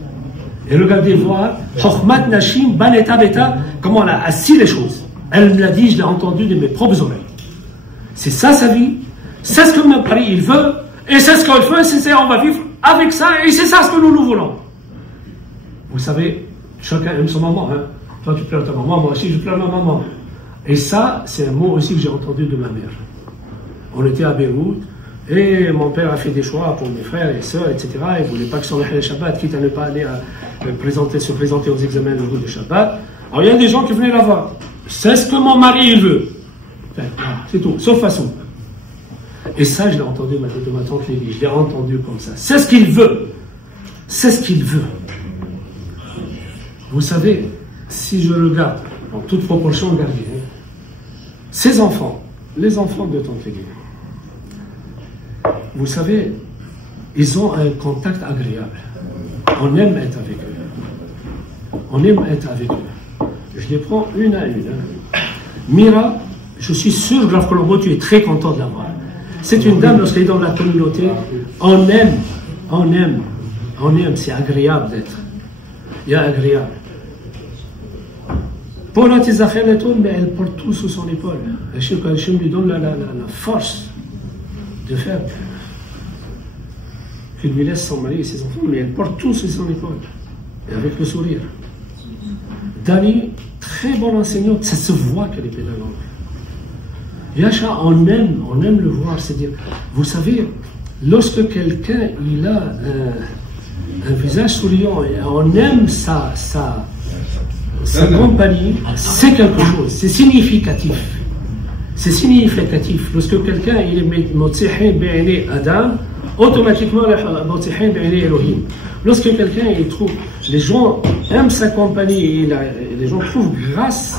Et regardez voir, Chokhmat Nashim Baneta Beta, comment elle a assis les choses. Elle me l'a dit, je l'ai entendu de mes propres oreilles. C'est ça sa vie, c'est ce que mon mari il veut, et c'est ce qu'il veut, c'est on va vivre avec ça, et c'est ça ce que nous voulons. Vous savez, chacun aime son maman. Hein. Toi tu pleures ta maman, moi aussi je pleure ma maman. Et ça, c'est un mot aussi que j'ai entendu de ma mère. On était à Beyrouth, et mon père a fait des choix pour mes frères et sœurs, etc. Il ne voulait pas que sur le Shabbat, quitte à ne pas aller se présenter aux examens le jour de Shabbat. Alors il y a des gens qui venaient la voir. C'est ce que mon mari il veut. C'est tout, sauf façon. Et ça, je l'ai entendu de ma tante Lévi, je l'ai entendu comme ça. C'est ce qu'il veut. c'est ce qu'il veut. Vous savez, si je regarde, en toute proportion gardée, ces enfants, les enfants de Tante Guy, vous savez, ils ont un contact agréable. On aime être avec eux. On aime être avec eux. Je les prends une à une. Mira, je suis sûr, Graf Colombo, tu es très content de l'avoir. C'est une dame, lorsqu'elle est dans la communauté, on aime, c'est agréable d'être. Il y a agréable. Pour la Tizachel, mais elle porte tout sous son épaule. Hachem lui donne la force de faire qu'il lui laisse son mari et ses enfants, mais elle porte tout sous son épaule, et avec le sourire. Dani, très bon enseignant, ça se voit qu'elle est pédagogue. Yacha, on aime le voir, c'est-à-dire, vous savez, lorsque quelqu'un il a un visage souriant et on aime sa compagnie, c'est quelque chose, c'est significatif. C'est significatif. Lorsque quelqu'un il est motzihin bi'ini Adam, automatiquement motzihin bi'ini Elohim. Lorsque quelqu'un il trouve, les gens aiment sa compagnie et les gens trouvent grâce,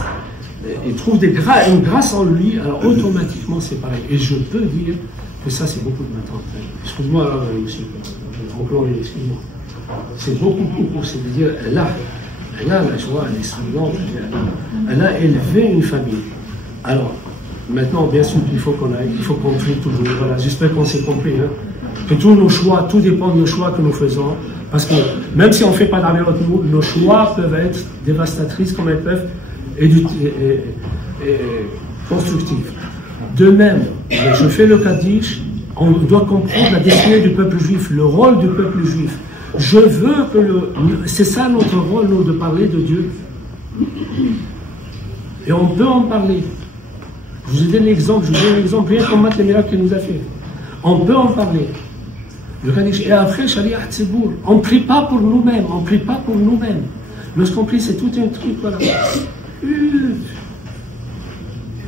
ils trouvent une grâce en lui, alors automatiquement c'est pareil. Et je peux dire que ça c'est beaucoup de ma tante. Excuse-moi, monsieur, excuse-moi. C'est beaucoup, c'est-à-dire elle a la joie, elle est souriante, elle a élevé une famille. Alors, maintenant, bien sûr, il faut qu'on prie toujours. Voilà, j'espère qu'on s'est compris. Hein, que tous nos choix, tout dépend de nos choix que nous faisons. Parce que même si on ne fait pas d'avérote, nos choix peuvent être dévastatrices comme elles peuvent et constructives. De même, je fais le Kaddish, on doit comprendre la destinée du peuple juif, le rôle du peuple juif. Je veux que c'est ça notre rôle, nous, de parler de Dieu. Et on peut en parler. Je vous ai donné l'exemple, rien qu'on mate les miracles qu'il nous a fait. On peut en parler. Le Kaddish. Et après, Shaliach Tzibour. On ne prie pas pour nous-mêmes, Lorsqu'on prie, c'est tout un truc, voilà.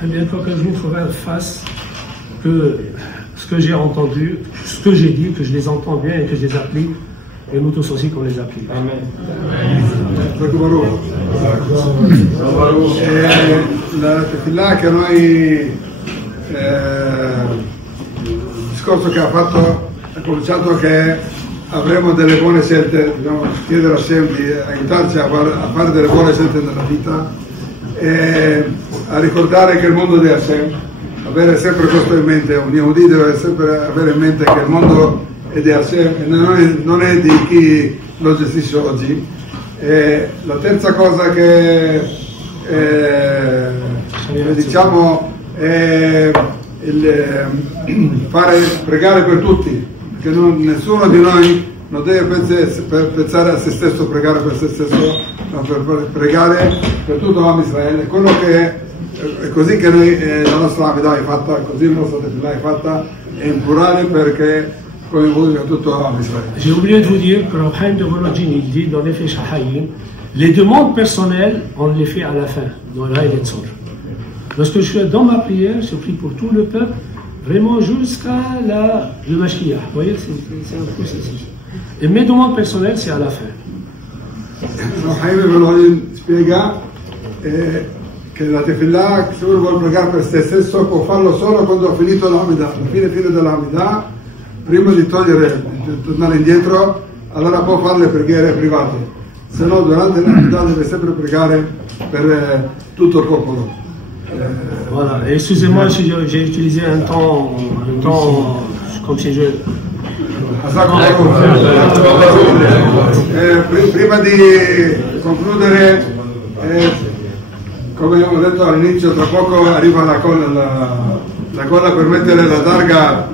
Eh bien, qu'un jour, il faudra face que ce que j'ai entendu, ce que j'ai dit, que je les entends bien et que je les applique, et nous tous aussi qu'on les applique. Amen. La tefillah che noi il discorso che ha fatto ha cominciato che avremo delle buone scelte, dobbiamo chiedere a Hashem di aiutarci a fare delle buone scelte nella vita e a ricordare che il mondo di Hashem, avere sempre questo in mente, un Yehudi deve sempre avere in mente che il mondo è di Hashem e non è di chi lo gestisce oggi. E la terza cosa che diciamo è pregare per tutti, perché nessuno di noi non deve pensare a se stesso, pregare per se stesso, ma per pregare per tutto l'Am Israele. Quello che è così che noi la nostra Amidah è fatta, così la nostra Tefillah è fatta, è in plurale perché coinvolge tutto l'Am Israele. J'ai oublié de vous dire que Rav Chaim de Volodjin, il dit dans les Nefesh HaChaim, les demandes personnelles, on les fait à la fin, dans l'Aïd et Tzor. Lorsque je fais dans ma prière, je prie pour tout le peuple, vraiment jusqu'à le Mashiach. Vous voyez, c'est un processus. Et mes demandes personnelles, c'est à la fin. Rav Chaim de Volodjin spiega che la Tefillah, se uno vuole pregare per se stesso, può farlo solo quando ha finito l'Amidah. Alla fine dell'Amidah, prima di tornare indietro, allora può fare le preghiere private. Se no, durante l'Amidah deve sempre pregare per tutto il popolo. Voilà, excusez-moi si j'ai utilisé un temps comme si je... Prima di concludere, come abbiamo detto all'inizio, tra poco arriva la colla per mettere la targa